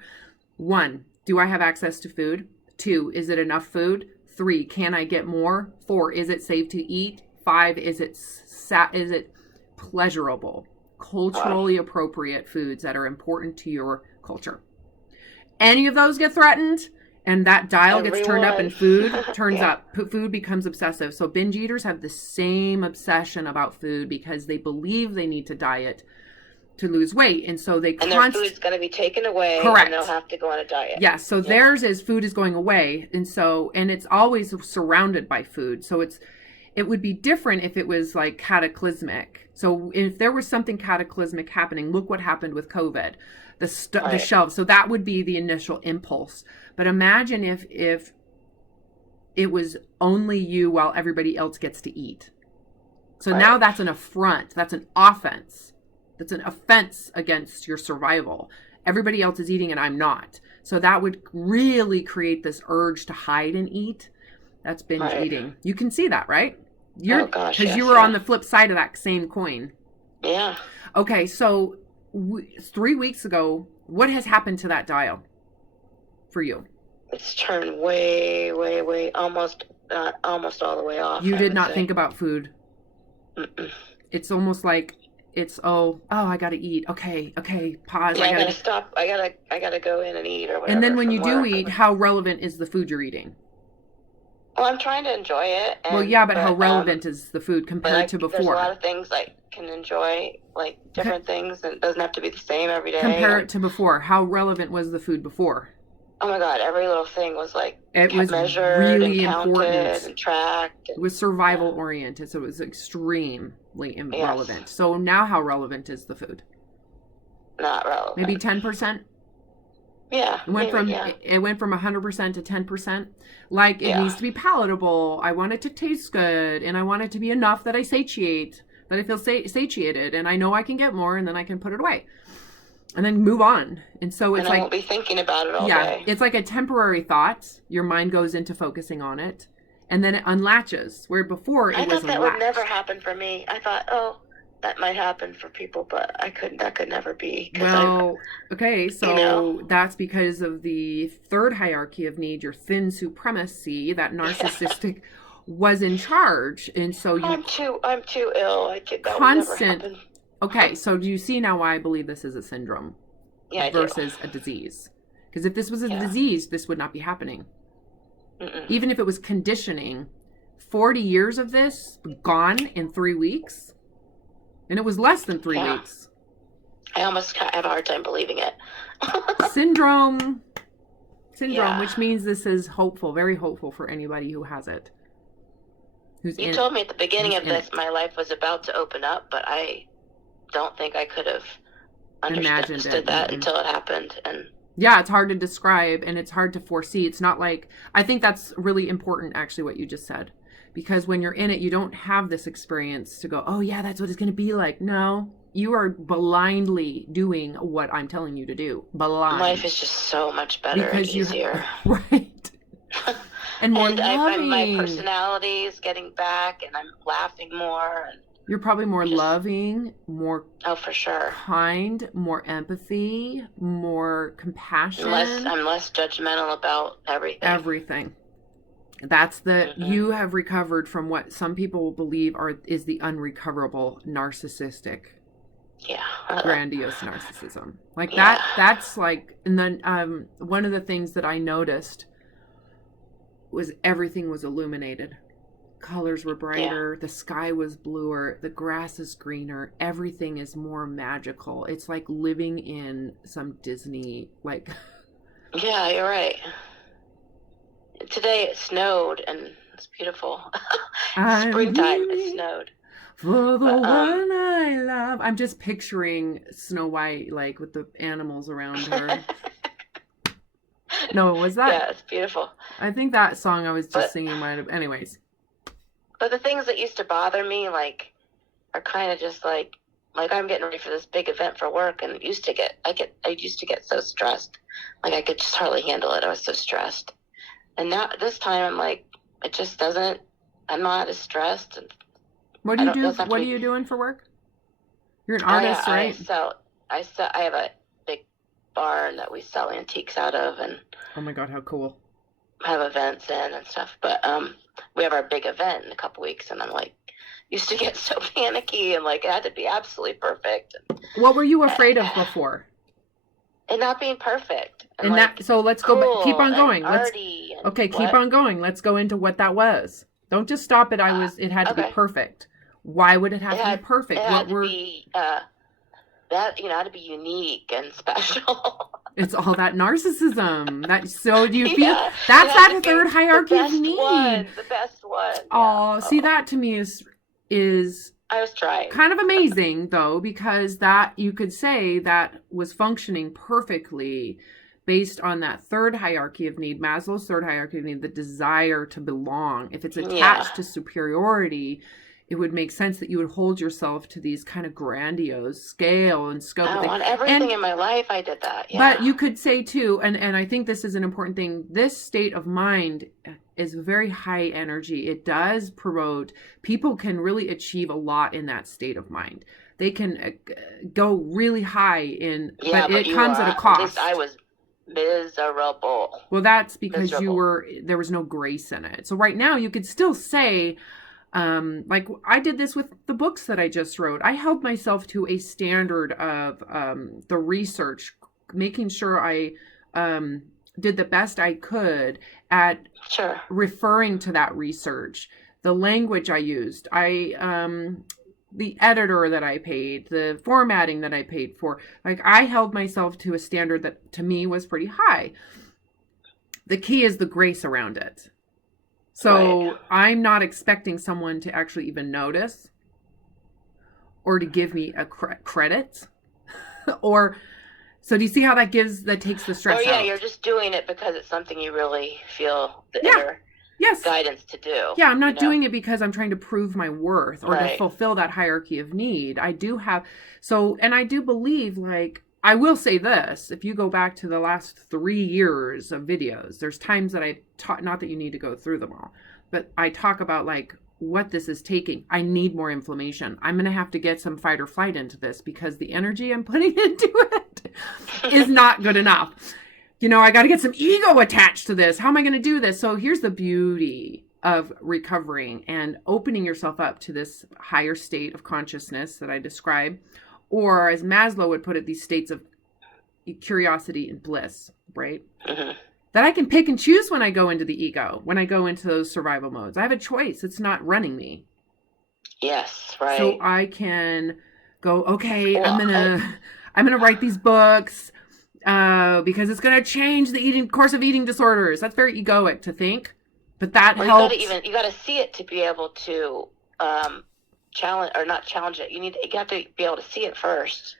1, do I have access to food? 2, is it enough food? 3, can I get more? 4, is it safe to eat? 5, is it pleasurable? Culturally appropriate foods that are important to your culture. Any of those get threatened? And that dial gets turned up and food turns up. Food becomes obsessive. So binge eaters have the same obsession about food because they believe they need to diet to lose weight. And so they their food's going to be taken away. Correct. And they'll have to go on a diet. Yeah. So theirs is food is going away. And it's always surrounded by food. So it would be different if it was like cataclysmic. So if there was something cataclysmic happening, look what happened with COVID. The shelves. So that would be the initial impulse. But imagine if it was only you while everybody else gets to eat. So now that's an affront. That's an offense. That's an offense against your survival. Everybody else is eating and I'm not. So that would really create this urge to hide and eat. That's binge eating. You can see that, right? Because you were on the flip side of that same coin. Yeah. Okay, so 3 weeks ago, what has happened to that dial for you? It's turned way, way, way, almost all the way off. You did not think about food. Mm-mm. It's almost like it's I gotta eat. Okay, pause. Yeah, I gotta stop. I gotta go in and eat or whatever. And then when you do eat, how relevant is the food you're eating? Well, I'm trying to enjoy it. But how relevant is the food compared to before? There's a lot of things I can enjoy, like different things, and it doesn't have to be the same every day. Compare it to before. How relevant was the food before? Oh my God, every little thing was like measured, really and counted important, and tracked. It was survival oriented, so it was extremely relevant. Yes. So now how relevant is the food? Not relevant. Maybe 10%? Yeah. It went from 100% to 10%. Like it needs to be palatable. I want it to taste good, and I want it to be enough that I satiate, that I feel satiated, and I know I can get more, and then I can put it away. And then move on. And so it's I won't be thinking about it all day. Yeah, it's like a temporary thought. Your mind goes into focusing on it. And then it unlatches. Where before it was I thought that would never happen for me. I thought, that might happen for people, but that could never be. Well, okay, so that's because of the third hierarchy of need, your thin supremacy, that narcissistic was in charge. And so I'm too ill. That would never happen. Okay, so do you see now why I believe this is a syndrome versus a disease? Because if this was a disease, this would not be happening. Mm-mm. Even if it was conditioning, 40 years of this gone in 3 weeks, and it was less than 3 weeks. I almost have a hard time believing it. Syndrome, which means this is hopeful, very hopeful for anybody who has it. You told me at the beginning of this, my life was about to open up, but I don't think I could have understood that until it happened. And yeah, it's hard to describe and it's hard to foresee. It's not like, I think that's really important, actually, what you just said, because when you're in it, you don't have this experience to go, oh yeah, that's what it's going to be like. No, you are blindly doing what I'm telling you to do. Blind. Life is just so much better and easier. Right. And more loving. My personality is getting back, and I'm laughing more. And you're probably more loving, more for sure, kind, more empathy, more compassion. I'm less judgmental about everything. That's you have recovered from what some people believe is the unrecoverable narcissistic. Yeah. Grandiose narcissism. Like that's like, and then one of the things that I noticed was everything was illuminated. Colors were brighter, the sky was bluer, the grass is greener, everything is more magical. It's like living in some Disney, like... Yeah, you're right. Today it snowed and it's beautiful. Springtime, it snowed. For the one I love. I'm just picturing Snow White, like with the animals around her. No, was that? Yeah, it's beautiful. I think that song I was just singing might have... Anyways. But the things that used to bother me, like, are kind of just like I'm getting ready for this big event for work, and I used to get so stressed. Like, I could just hardly handle it. I was so stressed. And now, this time, I'm like, it just doesn't, I'm not as stressed. And what do you do? What are you doing for work? You're an artist, right? I have a big barn that we sell antiques out of, and oh my God, how cool! Have events in and stuff. But we have our big event in a couple weeks, and I'm like, used to get so panicky and like it had to be absolutely perfect. What were you afraid of before? And not being perfect. And like, so let's go. Keep on going. Keep on going. Let's go into what that was. Don't just stop at it had to be perfect. Why would it have to be perfect? It had to be had to be unique and special. It's all that narcissism. So do you feel that's that third hierarchy of need? The best one. Oh, see, that to me is I was trying. Kind of amazing though, because that you could say that was functioning perfectly based on that third hierarchy of need, Maslow's third hierarchy of need, the desire to belong. If it's attached to superiority, it would make sense that you would hold yourself to these kind of grandiose scale and scope. Oh, on everything in my life, I did that. Yeah. But you could say too, and I think this is an important thing, this state of mind is very high energy. It does promote, people can really achieve a lot in that state of mind. They can go really high in, but it comes at a cost. At least I was miserable. Well, that's because there was no grace in it. So right now you could still say, like I did this with the books that I just wrote. I held myself to a standard of the research, making sure I did the best I could at referring to that research, the language I used, the editor that I paid, the formatting that I paid for. Like I held myself to a standard that to me was pretty high. The key is the grace around it. So I'm not expecting someone to actually even notice or to give me a credit or, so do you see how that takes the stress out? You're just doing it because it's something you really feel the inner guidance to do. Yeah, I'm not doing it because I'm trying to prove my worth or to fulfill that hierarchy of need. I do have, and I do believe, like, I will say this, if you go back to the last 3 years of videos, there's times that I talk, not that you need to go through them all, but I talk about like what this is taking. I need more inflammation. I'm going to have to get some fight or flight into this because the energy I'm putting into it is not good enough. I got to get some ego attached to this. How am I going to do this? So here's the beauty of recovering and opening yourself up to this higher state of consciousness that I describe. Or as Maslow would put it, these states of curiosity and bliss, right? Mm-hmm. That I can pick and choose when I go into the ego, when I go into those survival modes. I have a choice. It's not running me. Yes, right. So I can go, okay, I'm gonna write these books because it's gonna change the course of eating disorders. That's very egoic to think, but that helps. You got to see it to be able to challenge or not challenge it. You have to be able to see it first.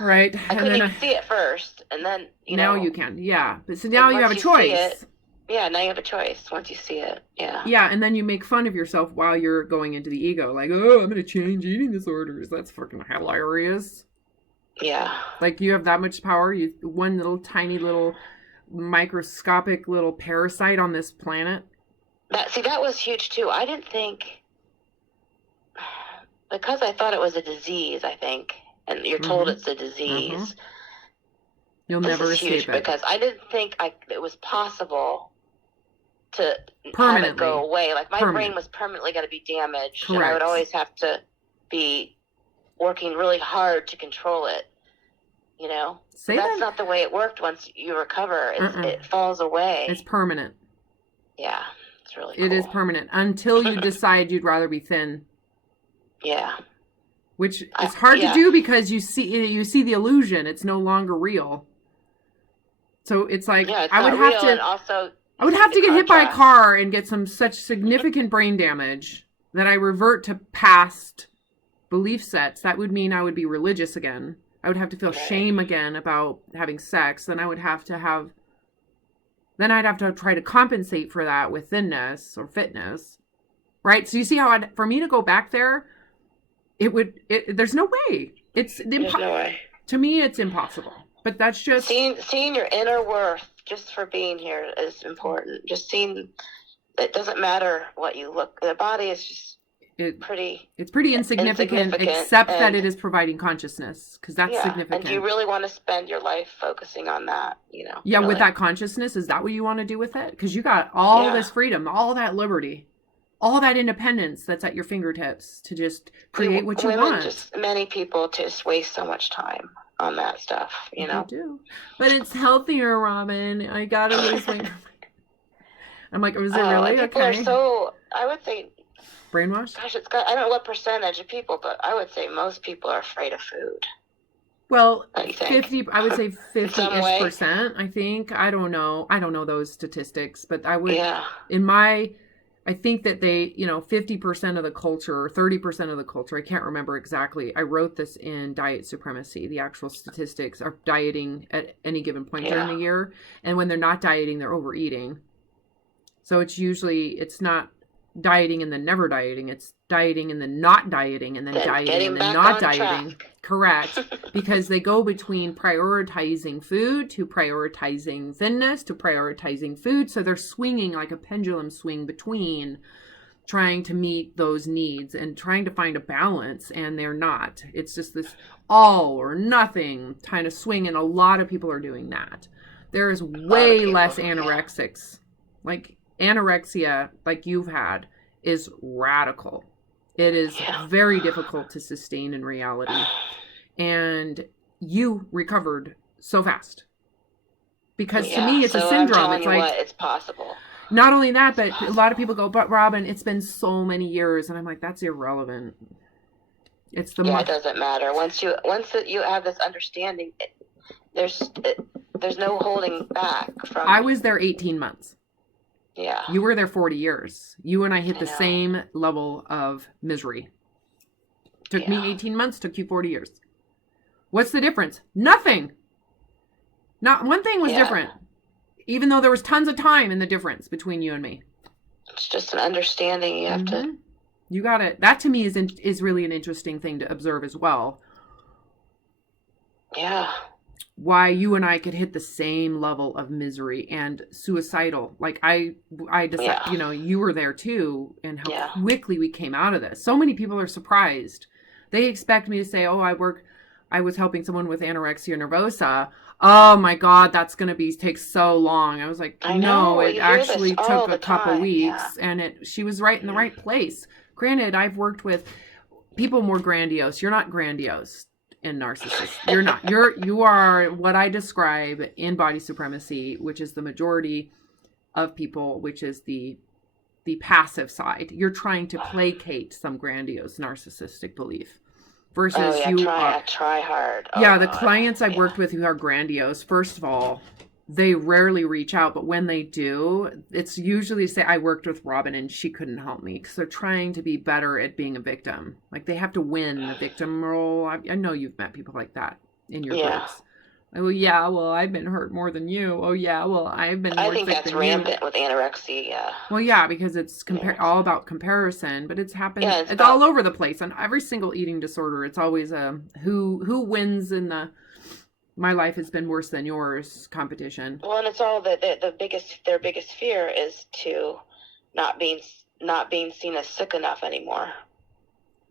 Right. I couldn't even see it first, and then now you can. Yeah, but so now you have a choice. Now you have a choice once you see it. Yeah. Yeah, and then you make fun of yourself while you're going into the ego, like, oh, I'm gonna change eating disorders. That's fucking hilarious. Yeah. Like you have that much power. You one little tiny little microscopic little parasite on this planet. That was huge too. I didn't think, because I thought it was a disease, I think, and you're told it's a disease. Mm-hmm. You'll never escape it. Because I didn't think it was possible to have it go away. Like my brain was permanently going to be damaged. Correct. And I would always have to be working really hard to control it. That's not the way it worked. Once you recover, it falls away. It's permanent. Yeah, it's really cool. It is permanent until you decide you'd rather be thin. Yeah. Which is hard to do because you see the illusion. It's no longer real. So it's like I would have to get hit by a car and get such significant brain damage that I revert to past belief sets. That would mean I would be religious again. I would have to feel shame again about having sex. Then I'd have to try to compensate for that with thinness or fitness. Right? So you see how for me to go back there, there's no way. There's no way. To me, it's impossible. But that's just seeing your inner worth just for being here is important. Just seeing it doesn't matter what you look. The body is just pretty. It's pretty insignificant except that it is providing consciousness, because that's significant. And do you really want to spend your life focusing on that? Yeah, really? With that consciousness, is that what you want to do with it? Because you got all this freedom, all that liberty, all that independence that's at your fingertips to just create what you want. Many people just waste so much time on that stuff, They do. But it's healthier, Robin. I gotta lose weight. I'm like, is it really? People are so, I would say, brainwashed? Gosh, I don't know what percentage of people, but I would say most people are afraid of food. Well, 50, I would say 50-ish%, I think. I don't know those statistics, but I would, I think that they, 50% of the culture, or 30% of the culture, I can't remember exactly. I wrote this in Diet Supremacy. The actual statistics are dieting at any given point during the year. And when they're not dieting, they're overeating. So it's not dieting and then never dieting. It's dieting and then not dieting and then dieting and then not dieting. Track. Correct. Because they go between prioritizing food to prioritizing thinness to prioritizing food. So they're swinging like a pendulum swing between trying to meet those needs and trying to find a balance, and they're not. It's just this all or nothing kind of swing, and a lot of people are doing that. There is way less anorexics. Like anorexia, like you've had, is radical. It is very difficult to sustain in reality. And you recovered so fast. Because to me, it's a syndrome. It's like, it's possible. Not only that, but a lot of people go, but Robin, it's been so many years. And I'm like, that's irrelevant. It's the it doesn't matter. Once you have this understanding, there's no holding back from. I was there 18 months. Yeah. You were there 40 years. You and I hit the same level of misery. Took me 18 months, took you 40 years. What's the difference? Nothing. Not one thing was different. Even though there was tons of time in the difference between you and me. It's just an understanding you have to. You got it. That to me is really an interesting thing to observe as well. Yeah. Why you and I could hit the same level of misery and suicidal. Like I decided, you were there too, and how quickly we came out of this. So many people are surprised. They expect me to say, "Oh, I was helping someone with anorexia nervosa." Oh my God, that's going to take so long. I was like, no, it actually took a couple weeks, and she was right in the right place. Granted, I've worked with people more grandiose. You're not grandiose and narcissist. You're not. You are what I describe in Body Supremacy, which is the majority of people, which is the passive side. You're trying to placate some grandiose narcissistic belief. Versus I try hard. The clients I've worked with who are grandiose, first of all, they rarely reach out, but when they do, it's usually say, I worked with Robin and she couldn't help me, because they're trying to be better at being a victim. Like they have to win the victim role. I know you've met people like that in your groups. Oh yeah, well, I've been hurt more than you. Oh yeah, well, I've been more I think that's rampant with anorexia. Well, yeah, because it's all about comparison, but it's happened. It's all over the place. On every single eating disorder, it's always who wins in the my life has been worse than yours competition. Well, and it's all their biggest fear is to not being seen as sick enough anymore.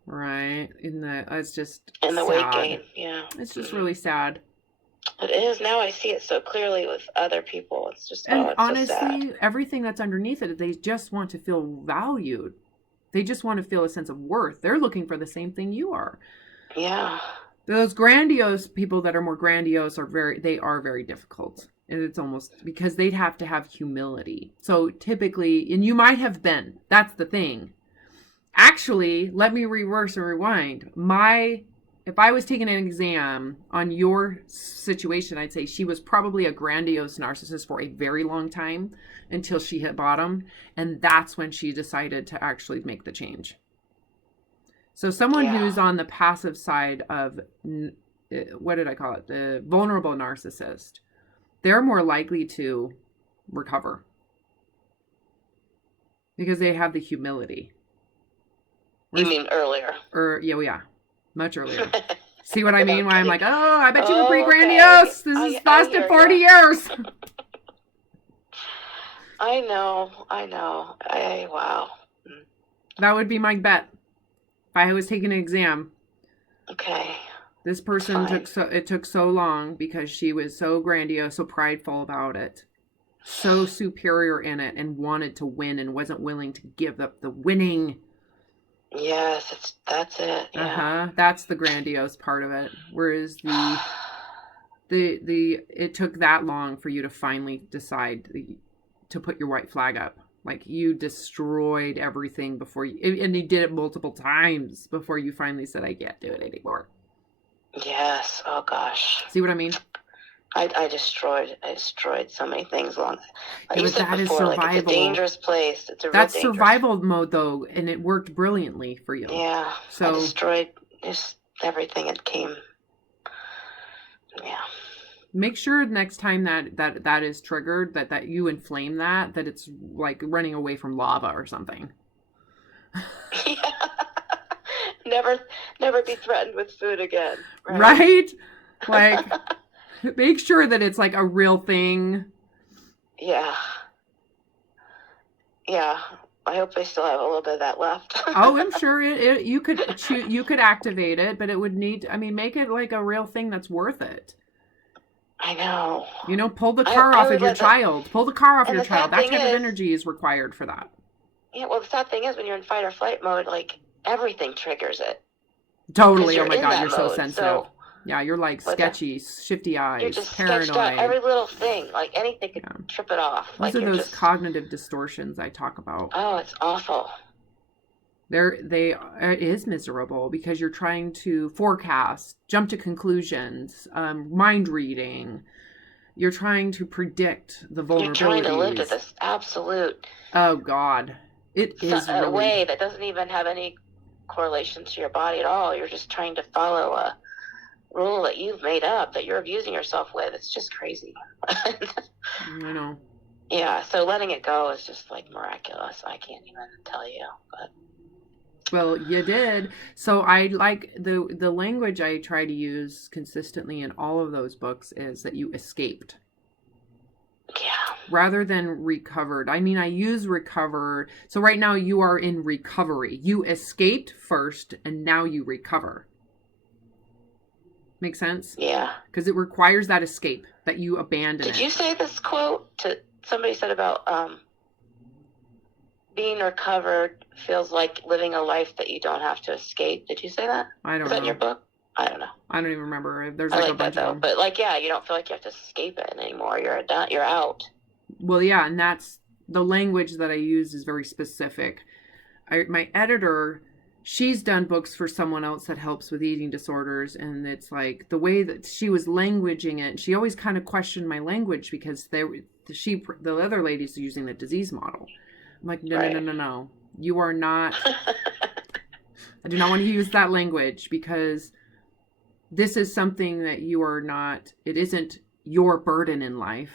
Right. It's just in the weight gain. Yeah. It's just really sad. It is. Now I see it so clearly with other people. It's just, it's honestly, so sad. Everything that's underneath it, they just want to feel valued. They just want to feel a sense of worth. They're looking for the same thing you are. Yeah. Those grandiose people that are more grandiose are very difficult. And it's almost because they'd have to have humility. So typically, and you might have been, that's the thing. Actually, let me reverse or rewind. If I was taking an exam on your situation, I'd say she was probably a grandiose narcissist for a very long time until she hit bottom. And that's when she decided to actually make the change. So someone who's on the passive side of, what did I call it? The vulnerable narcissist, they're more likely to recover because they have the humility. You mean earlier? Yeah. Much earlier. See what I mean? Why I'm like, oh, I bet you were pretty grandiose. This has lasted 40 years. I know. Wow. That would be my bet. If I was taking an exam. Okay. This person took so long because she was so grandiose, so prideful about it. So superior in it and wanted to win and wasn't willing to give up the winning. Yes, that's it. Yeah. That's the grandiose part of it. Whereas it took that long for you to finally decide to put your white flag up. Like you destroyed everything before and you did it multiple times before you finally said, I can't do it anymore. Yes. Oh gosh. See what I mean? I destroyed so many things along. Like you said before, like it's a dangerous place. That's survival mode though, and it worked brilliantly for you. Yeah. So I destroyed just everything. It came. Yeah. Make sure next time that is triggered, that you inflame that it's like running away from lava or something. Yeah. Never be threatened with food again. Right? Like, make sure that it's like a real thing. Yeah. Yeah. I hope they still have a little bit of that left. Oh, I'm sure you could activate it, but it would need, I mean, make it like a real thing that's worth it. I know. You know, pull the car off of your child. Pull the car off your child. That type of energy is required for that. Yeah, well, the sad thing is when you're in fight or flight mode, like, everything triggers it. Totally. Oh my God, you're so sensitive. So, yeah, you're like sketchy, shifty eyes, you're just paranoid. Sketched out every little thing. Like, anything could trip it off. Those are those cognitive distortions I talk about. Oh, it's awful. It is miserable because you're trying to forecast, jump to conclusions, mind reading. You're trying to predict the vulnerabilities. You're trying to live to this absolute. Oh God, it is a really... way that doesn't even have any correlation to your body at all. You're just trying to follow a rule that you've made up that you're abusing yourself with. It's just crazy. I know. Yeah, so letting it go is just like miraculous. I can't even tell you, but. Well, you did. So I like the language I try to use consistently in all of those books is that you escaped. Yeah. Rather than recovered. I mean, I use recovered. So right now you are in recovery. You escaped first and now you recover. Make sense? Yeah. Because it requires that escape, that you abandon it. Did you say this quote to somebody said about being recovered feels like living a life that you don't have to escape? Did you say that? I don't know. Is that in your book? I don't know. I don't even remember. There's like a bunch that, of them. But like, yeah, you don't feel like you have to escape it anymore. You're out. Well, yeah, and that's the language that I use is very specific. My editor, she's done books for someone else that helps with eating disorders, and it's like the way that she was languaging it. She always kind of questioned my language because the other lady's using the disease model. I'm like, no. You are not. I do not want to use that language because this is something that you are not. It isn't your burden in life.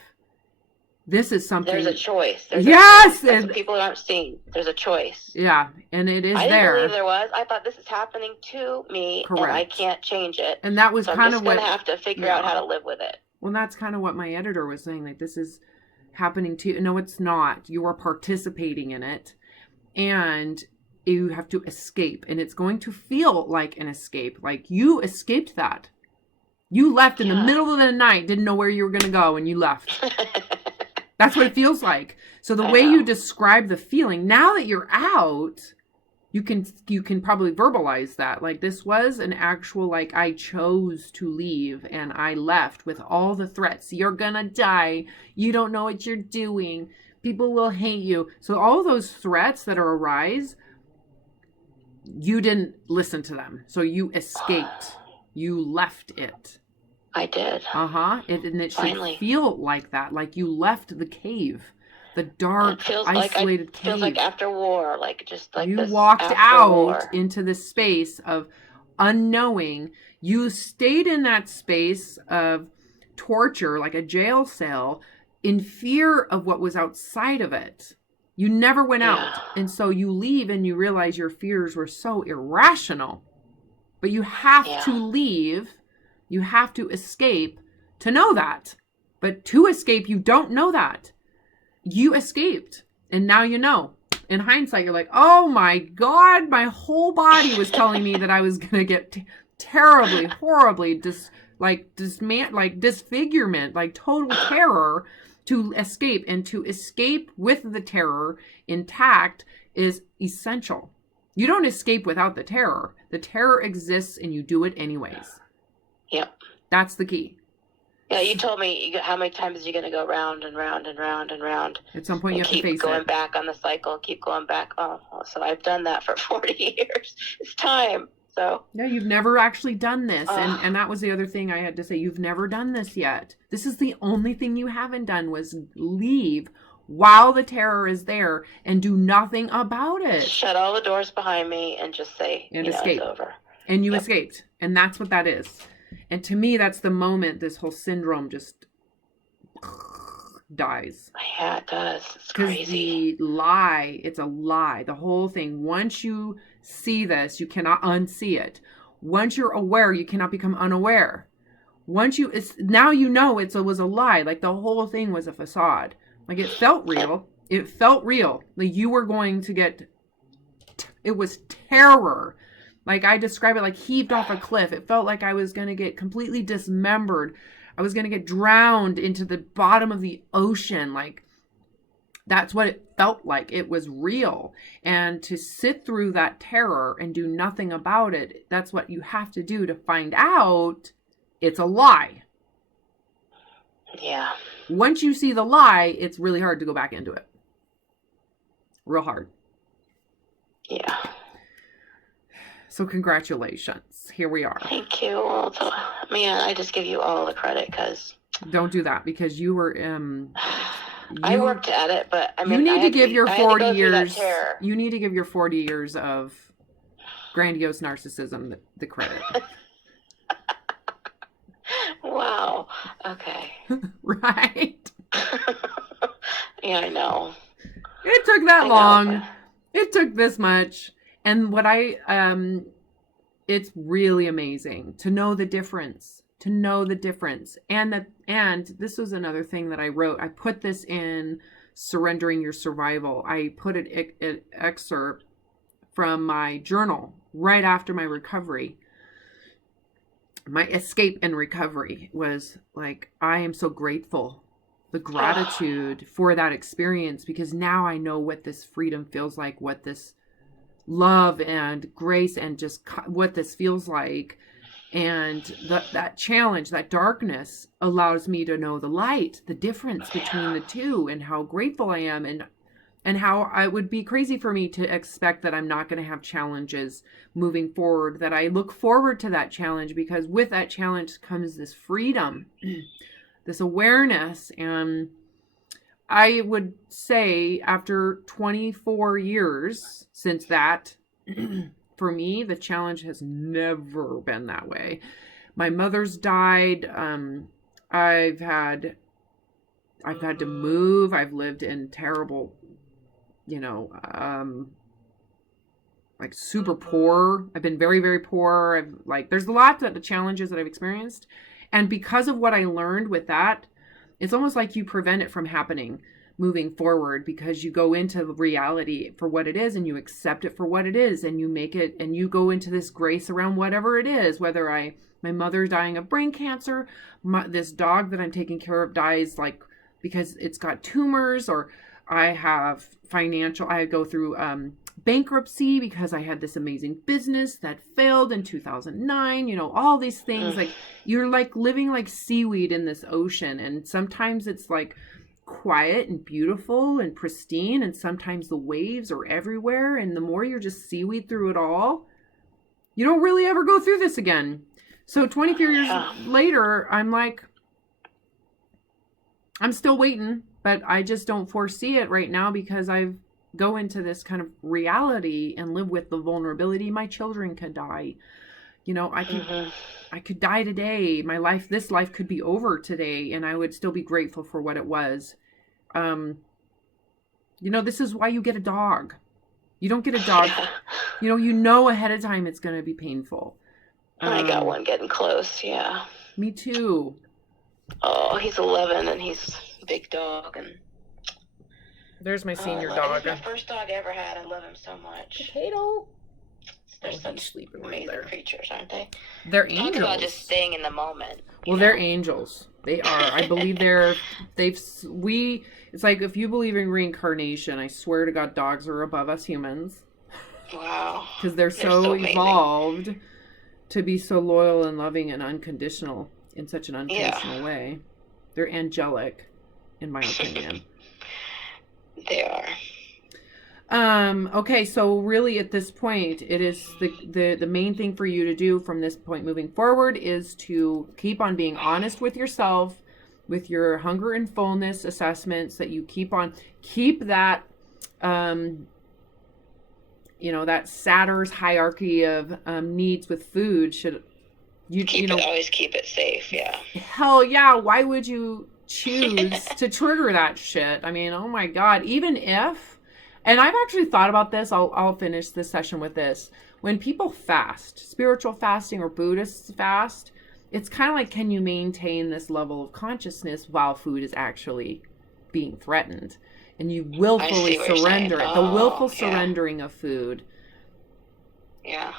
This is something. There's a choice. Yes! That's what people aren't seeing. There's a choice. Yeah, and it is there. I didn't believe there was. I thought this is happening to me, correct, and I can't change it. And that was kind of what... I'm just going to have to figure out how to live with it. Well, that's kind of what my editor was saying. Like, this is happening to you. No, it's not. You are participating in it, and you have to escape. And it's going to feel like an escape. Like, you escaped that. You left in the middle of the night, didn't know where you were going to go, and you left. That's what it feels like. So the way you describe the feeling, now that you're out, you can probably verbalize that. Like, this was an actual, like, I chose to leave and I left with all the threats. You're gonna die. You don't know what you're doing. People will hate you. So all those threats that arise, you didn't listen to them. So you escaped. You left it. I did. And it should feel like that, like you left the cave, the dark, isolated cave. It feels like after war, like just like you walked out into this space of unknowing. You stayed in that space of torture, like a jail cell, in fear of what was outside of it. You never went out. And so you leave and you realize your fears were so irrational. But you have to leave. You have to escape to know that. But to escape, you don't know that. You escaped. And now you know. In hindsight, you're like, oh my God, my whole body was telling me that I was going to get terribly, horribly, disfigurement, like total terror to escape. And to escape with the terror intact is essential. You don't escape without the terror. The terror exists and you do it anyways. Yep. That's the key. Yeah, you told me how many times are you going to go round and round and round and round. At some point you have to face it. Keep going back on the cycle, keep going back. Oh, so I've done that for 40 years. It's time. So. No, you've never actually done this. And that was the other thing I had to say. You've never done this yet. This is the only thing you haven't done was leave while the terror is there and do nothing about it. Shut all the doors behind me and just say, and escape. It's over. And you escaped. And that's what that is. And to me, that's the moment this whole syndrome just dies. Yeah, it does. It's crazy. It's a lie. The whole thing. Once you see this, you cannot unsee it. Once you're aware, you cannot become unaware. Once you, now you know it was a lie. Like the whole thing was a facade. Like it felt real. It felt real. Like you were going to get, it was terror. Like I describe it like heaved off a cliff. It felt like I was going to get completely dismembered. I was going to get drowned into the bottom of the ocean. Like that's what it felt like. It was real. And to sit through that terror and do nothing about it, that's what you have to do to find out it's a lie. Yeah. Once you see the lie, it's really hard to go back into it. Real hard. Yeah. So congratulations. Here we are. Thank you. Man, I just give you all the credit because... Don't do that because you were... I worked at it, but I mean... You need to give your 40 years... You need to give your 40 years of grandiose narcissism the credit. Wow. Okay. Right? Yeah, I know. It took that long. It took this much. And what it's really amazing to know the difference, And this was another thing that I wrote. I put this in Surrendering Your Survival. I put an excerpt from my journal right after my recovery. My escape and recovery was like, I am so grateful. The gratitude for that experience, because now I know what this freedom feels like, what this love and grace and just what this feels like. And that challenge, that darkness allows me to know the light, the difference between the two, and how grateful I am, and how it would be crazy for me to expect that I'm not going to have challenges moving forward, that I look forward to that challenge, because with that challenge comes this freedom, this awareness. And I would say after 24 years since that, for me, the challenge has never been that way. My mother's died. I've had to move. I've lived in terrible, like super poor. I've been very, very poor. There's a lot of the challenges that I've experienced. And because of what I learned with that, it's almost like you prevent it from happening moving forward, because you go into reality for what it is and you accept it for what it is, and you make it, and you go into this grace around whatever it is, whether my mother's dying of brain cancer, this dog that I'm taking care of dies because it's got tumors, or I go through bankruptcy because I had this amazing business that failed in 2009, all these things. Like you're like living like seaweed in this ocean, and sometimes it's like quiet and beautiful and pristine, and sometimes the waves are everywhere, and the more you're just seaweed through it all, you don't really ever go through this again. So 24 years later, I'm still waiting, but I just don't foresee it right now, because I go into this kind of reality and live with the vulnerability. My children could die. I could die today. This life could be over today, and I would still be grateful for what it was. This is why you get a dog. You don't get a dog. You ahead of time it's going to be painful. I got one getting close. Yeah. Me too. Oh, he's 11 and he's a big dog, and there's my senior dog. He's my first dog I ever had. I love him so much. Potato. They're such amazing creatures, aren't they? They're angels. Talk about just staying in the moment. Well, they're angels. They are. I believe it's like, if you believe in reincarnation, I swear to God, dogs are above us humans. Wow. Because they're so evolved to be so loyal and loving and unconditional in such an unconditional way. They're angelic, in my opinion. They are. Okay, so really at this point, it is the main thing for you to do from this point moving forward is to keep on being honest with yourself, with your hunger and fullness assessments, that you keep that, that Saturn's hierarchy of needs with food. Always keep it safe. Yeah. Hell yeah. Why would you choose to trigger that shit. I mean, oh my God, even if, and I've actually thought about this, I'll finish this session with this. When people fast, spiritual fasting or Buddhists fast, it's kind of like, can you maintain this level of consciousness while food is actually being threatened? And you willfully surrender it. The willful surrendering of food. Yeah.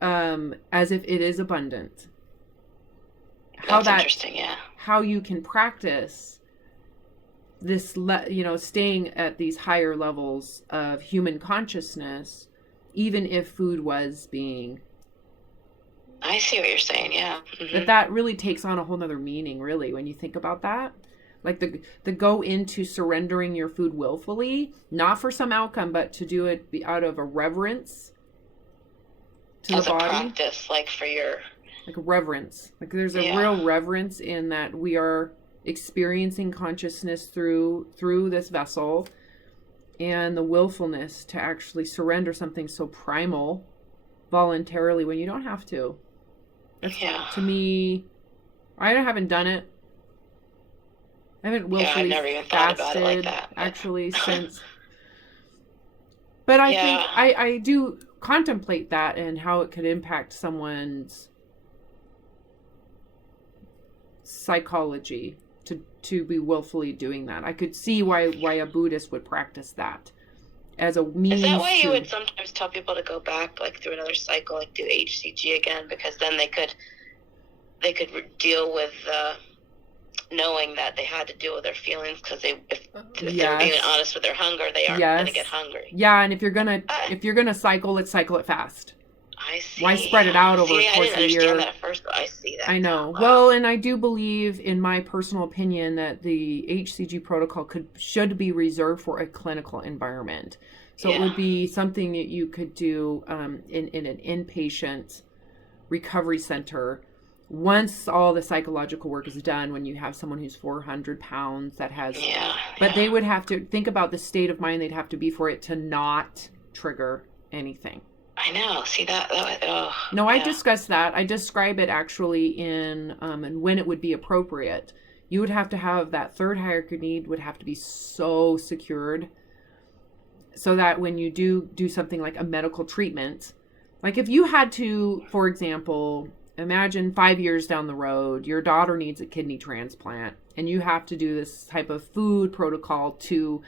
As if it is abundant. That's interesting, yeah. How you can practice this, staying at these higher levels of human consciousness, even if food was being... I see what you're saying, yeah. Mm-hmm. That really takes on a whole nother meaning, really, when you think about that. Like the go into surrendering your food willfully, not for some outcome, but to do it out of a reverence to the body. As a practice, like for your... Like reverence. Like there's a real reverence in that we are experiencing consciousness through this vessel, and the willfulness to actually surrender something so primal voluntarily when you don't have to. That's, to me, I haven't done it. I haven't willfully I've never even thought about it like that, actually since. But I think I do contemplate that and how it could impact someone's psychology to be willfully doing that. I could see why a Buddhist would practice that as a means. Is that why you would sometimes tell people to go back like through another cycle, like do HCG again, because then they could deal with knowing that they had to deal with their feelings, because if they're being honest with their hunger, they aren't going to get hungry. Yeah, and if you're gonna cycle, let's cycle it fast. I see. Why spread it out over the course of a year? I didn't understand that at first, but I see that. I know. Wow. Well, and I do believe, in my personal opinion, that the HCG protocol should be reserved for a clinical environment. So it would be something that you could do in an inpatient recovery center. Once all the psychological work is done, when you have someone who's 400 pounds that has... But they would have to think about the state of mind they'd have to be for it to not trigger anything. I know. See that? I discussed that. I describe it actually in and when it would be appropriate. You would have to have that third hierarchy need would have to be so secured, so that when you do something like a medical treatment, like if you had to, for example, imagine 5 years down the road, your daughter needs a kidney transplant, and you have to do this type of food protocol to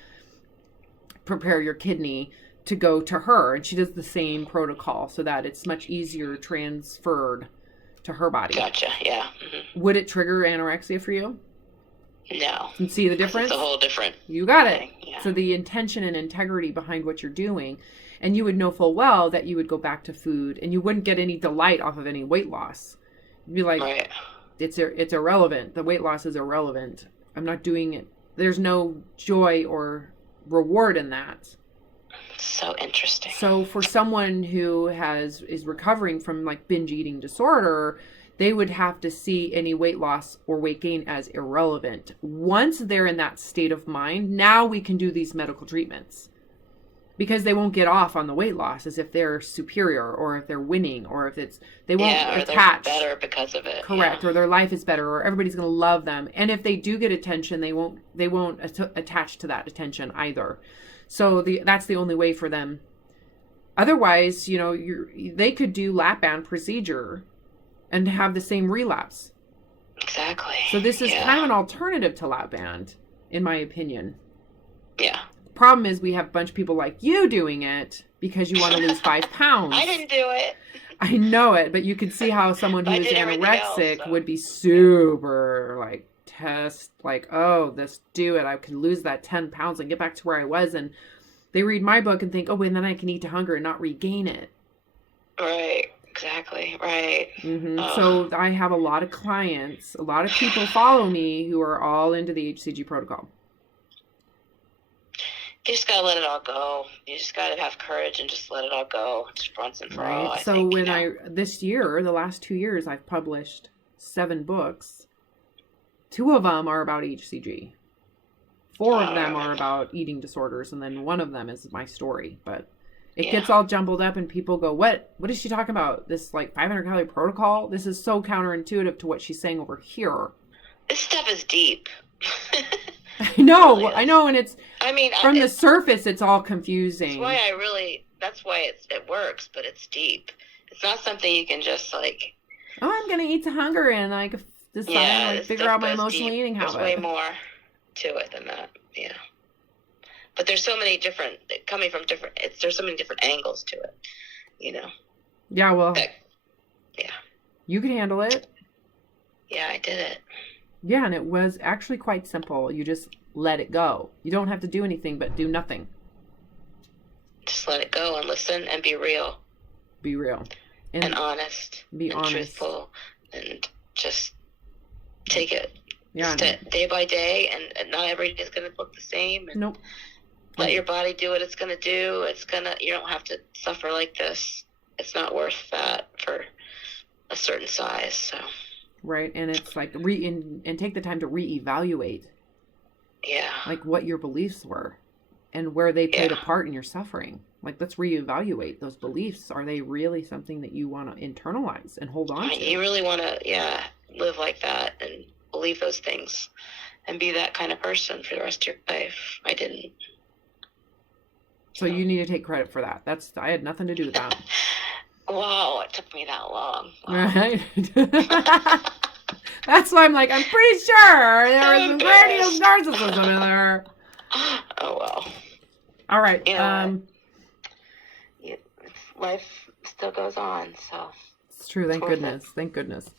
prepare your kidney to go to her, and she does the same protocol so that it's much easier transferred to her body. Gotcha. Yeah. Mm-hmm. Would it trigger anorexia for you? No. And see the difference? It's a whole different You got it. thing. Yeah. So the intention and integrity behind what you're doing, and you would know full well that you would go back to food, and you wouldn't get any delight off of any weight loss. You'd be like, it's irrelevant. The weight loss is irrelevant. I'm not doing it. There's no joy or reward in that. So interesting. So for someone who is recovering from like binge eating disorder, they would have to see any weight loss or weight gain as irrelevant. Once they're in that state of mind, now we can do these medical treatments, because they won't get off on the weight loss as if they're superior, or if they're winning, or if they won't attach. They're better because of it. Correct. Or their life is better, or everybody's going to love them. And if they do get attention, they won't attach to that attention either. So that's the only way for them. Otherwise, they could do lap band procedure and have the same relapse. Exactly. So this is kind of an alternative to lap band, in my opinion. Yeah. Problem is, we have a bunch of people like you doing it because you want to lose 5 pounds. I didn't do it. I know it, but you could see how someone who is anorexic would be super let's do it. I can lose that 10 pounds and get back to where I was. And they read my book and think, and then I can eat to hunger and not regain it. Right. Exactly. Right. Mm-hmm. So I have a lot of clients, a lot of people follow me who are all into the HCG protocol. You just gotta let it all go. You just gotta have courage and just let it all go, just once and for all. So this year, the last 2 years, I've published 7 books. 2 of them are about HCG. 4 of them are about eating disorders, and then 1 of them is my story. But it gets all jumbled up, and people go, "What is she talking about? This 500 calorie protocol? This is so counterintuitive to what she's saying over here." This stuff is deep. I know, Really I know, and it's, I mean, from the surface, it's all confusing. That's why it works, but it's deep. It's not something you can just like, oh, I'm going to eat to hunger and like decide, like figure out my emotional eating habit. There's way more to it than that. Yeah. But there's so many different, there's so many different angles to it, you know? Yeah, well, yeah. You can handle it. Yeah, I did it. Yeah, and it was actually quite simple. You just let it go. You don't have to do anything but do nothing. Just let it go and listen and be real. Be real. And honest. Be honest. Truthful. And just take it day by day. And not every day is going to look the same. And nope. Let your body do what it's going to do. You don't have to suffer like this. It's not worth that for a certain size. So. Right. And it's like and take the time to reevaluate. Yeah. Like what your beliefs were and where they played a part in your suffering. Like, let's reevaluate those beliefs. Are they really something that you want to internalize and hold on to? You really want to, live like that and believe those things and be that kind of person for the rest of your life. I didn't. So you need to take credit for that. I had nothing to do with that. Wow, it took me that long. Wow. Right? That's why I'm like, I'm pretty sure there was some grandiose narcissism in there. Oh, well. All right. Life still goes on, so. It's true. Thank goodness. Thank goodness.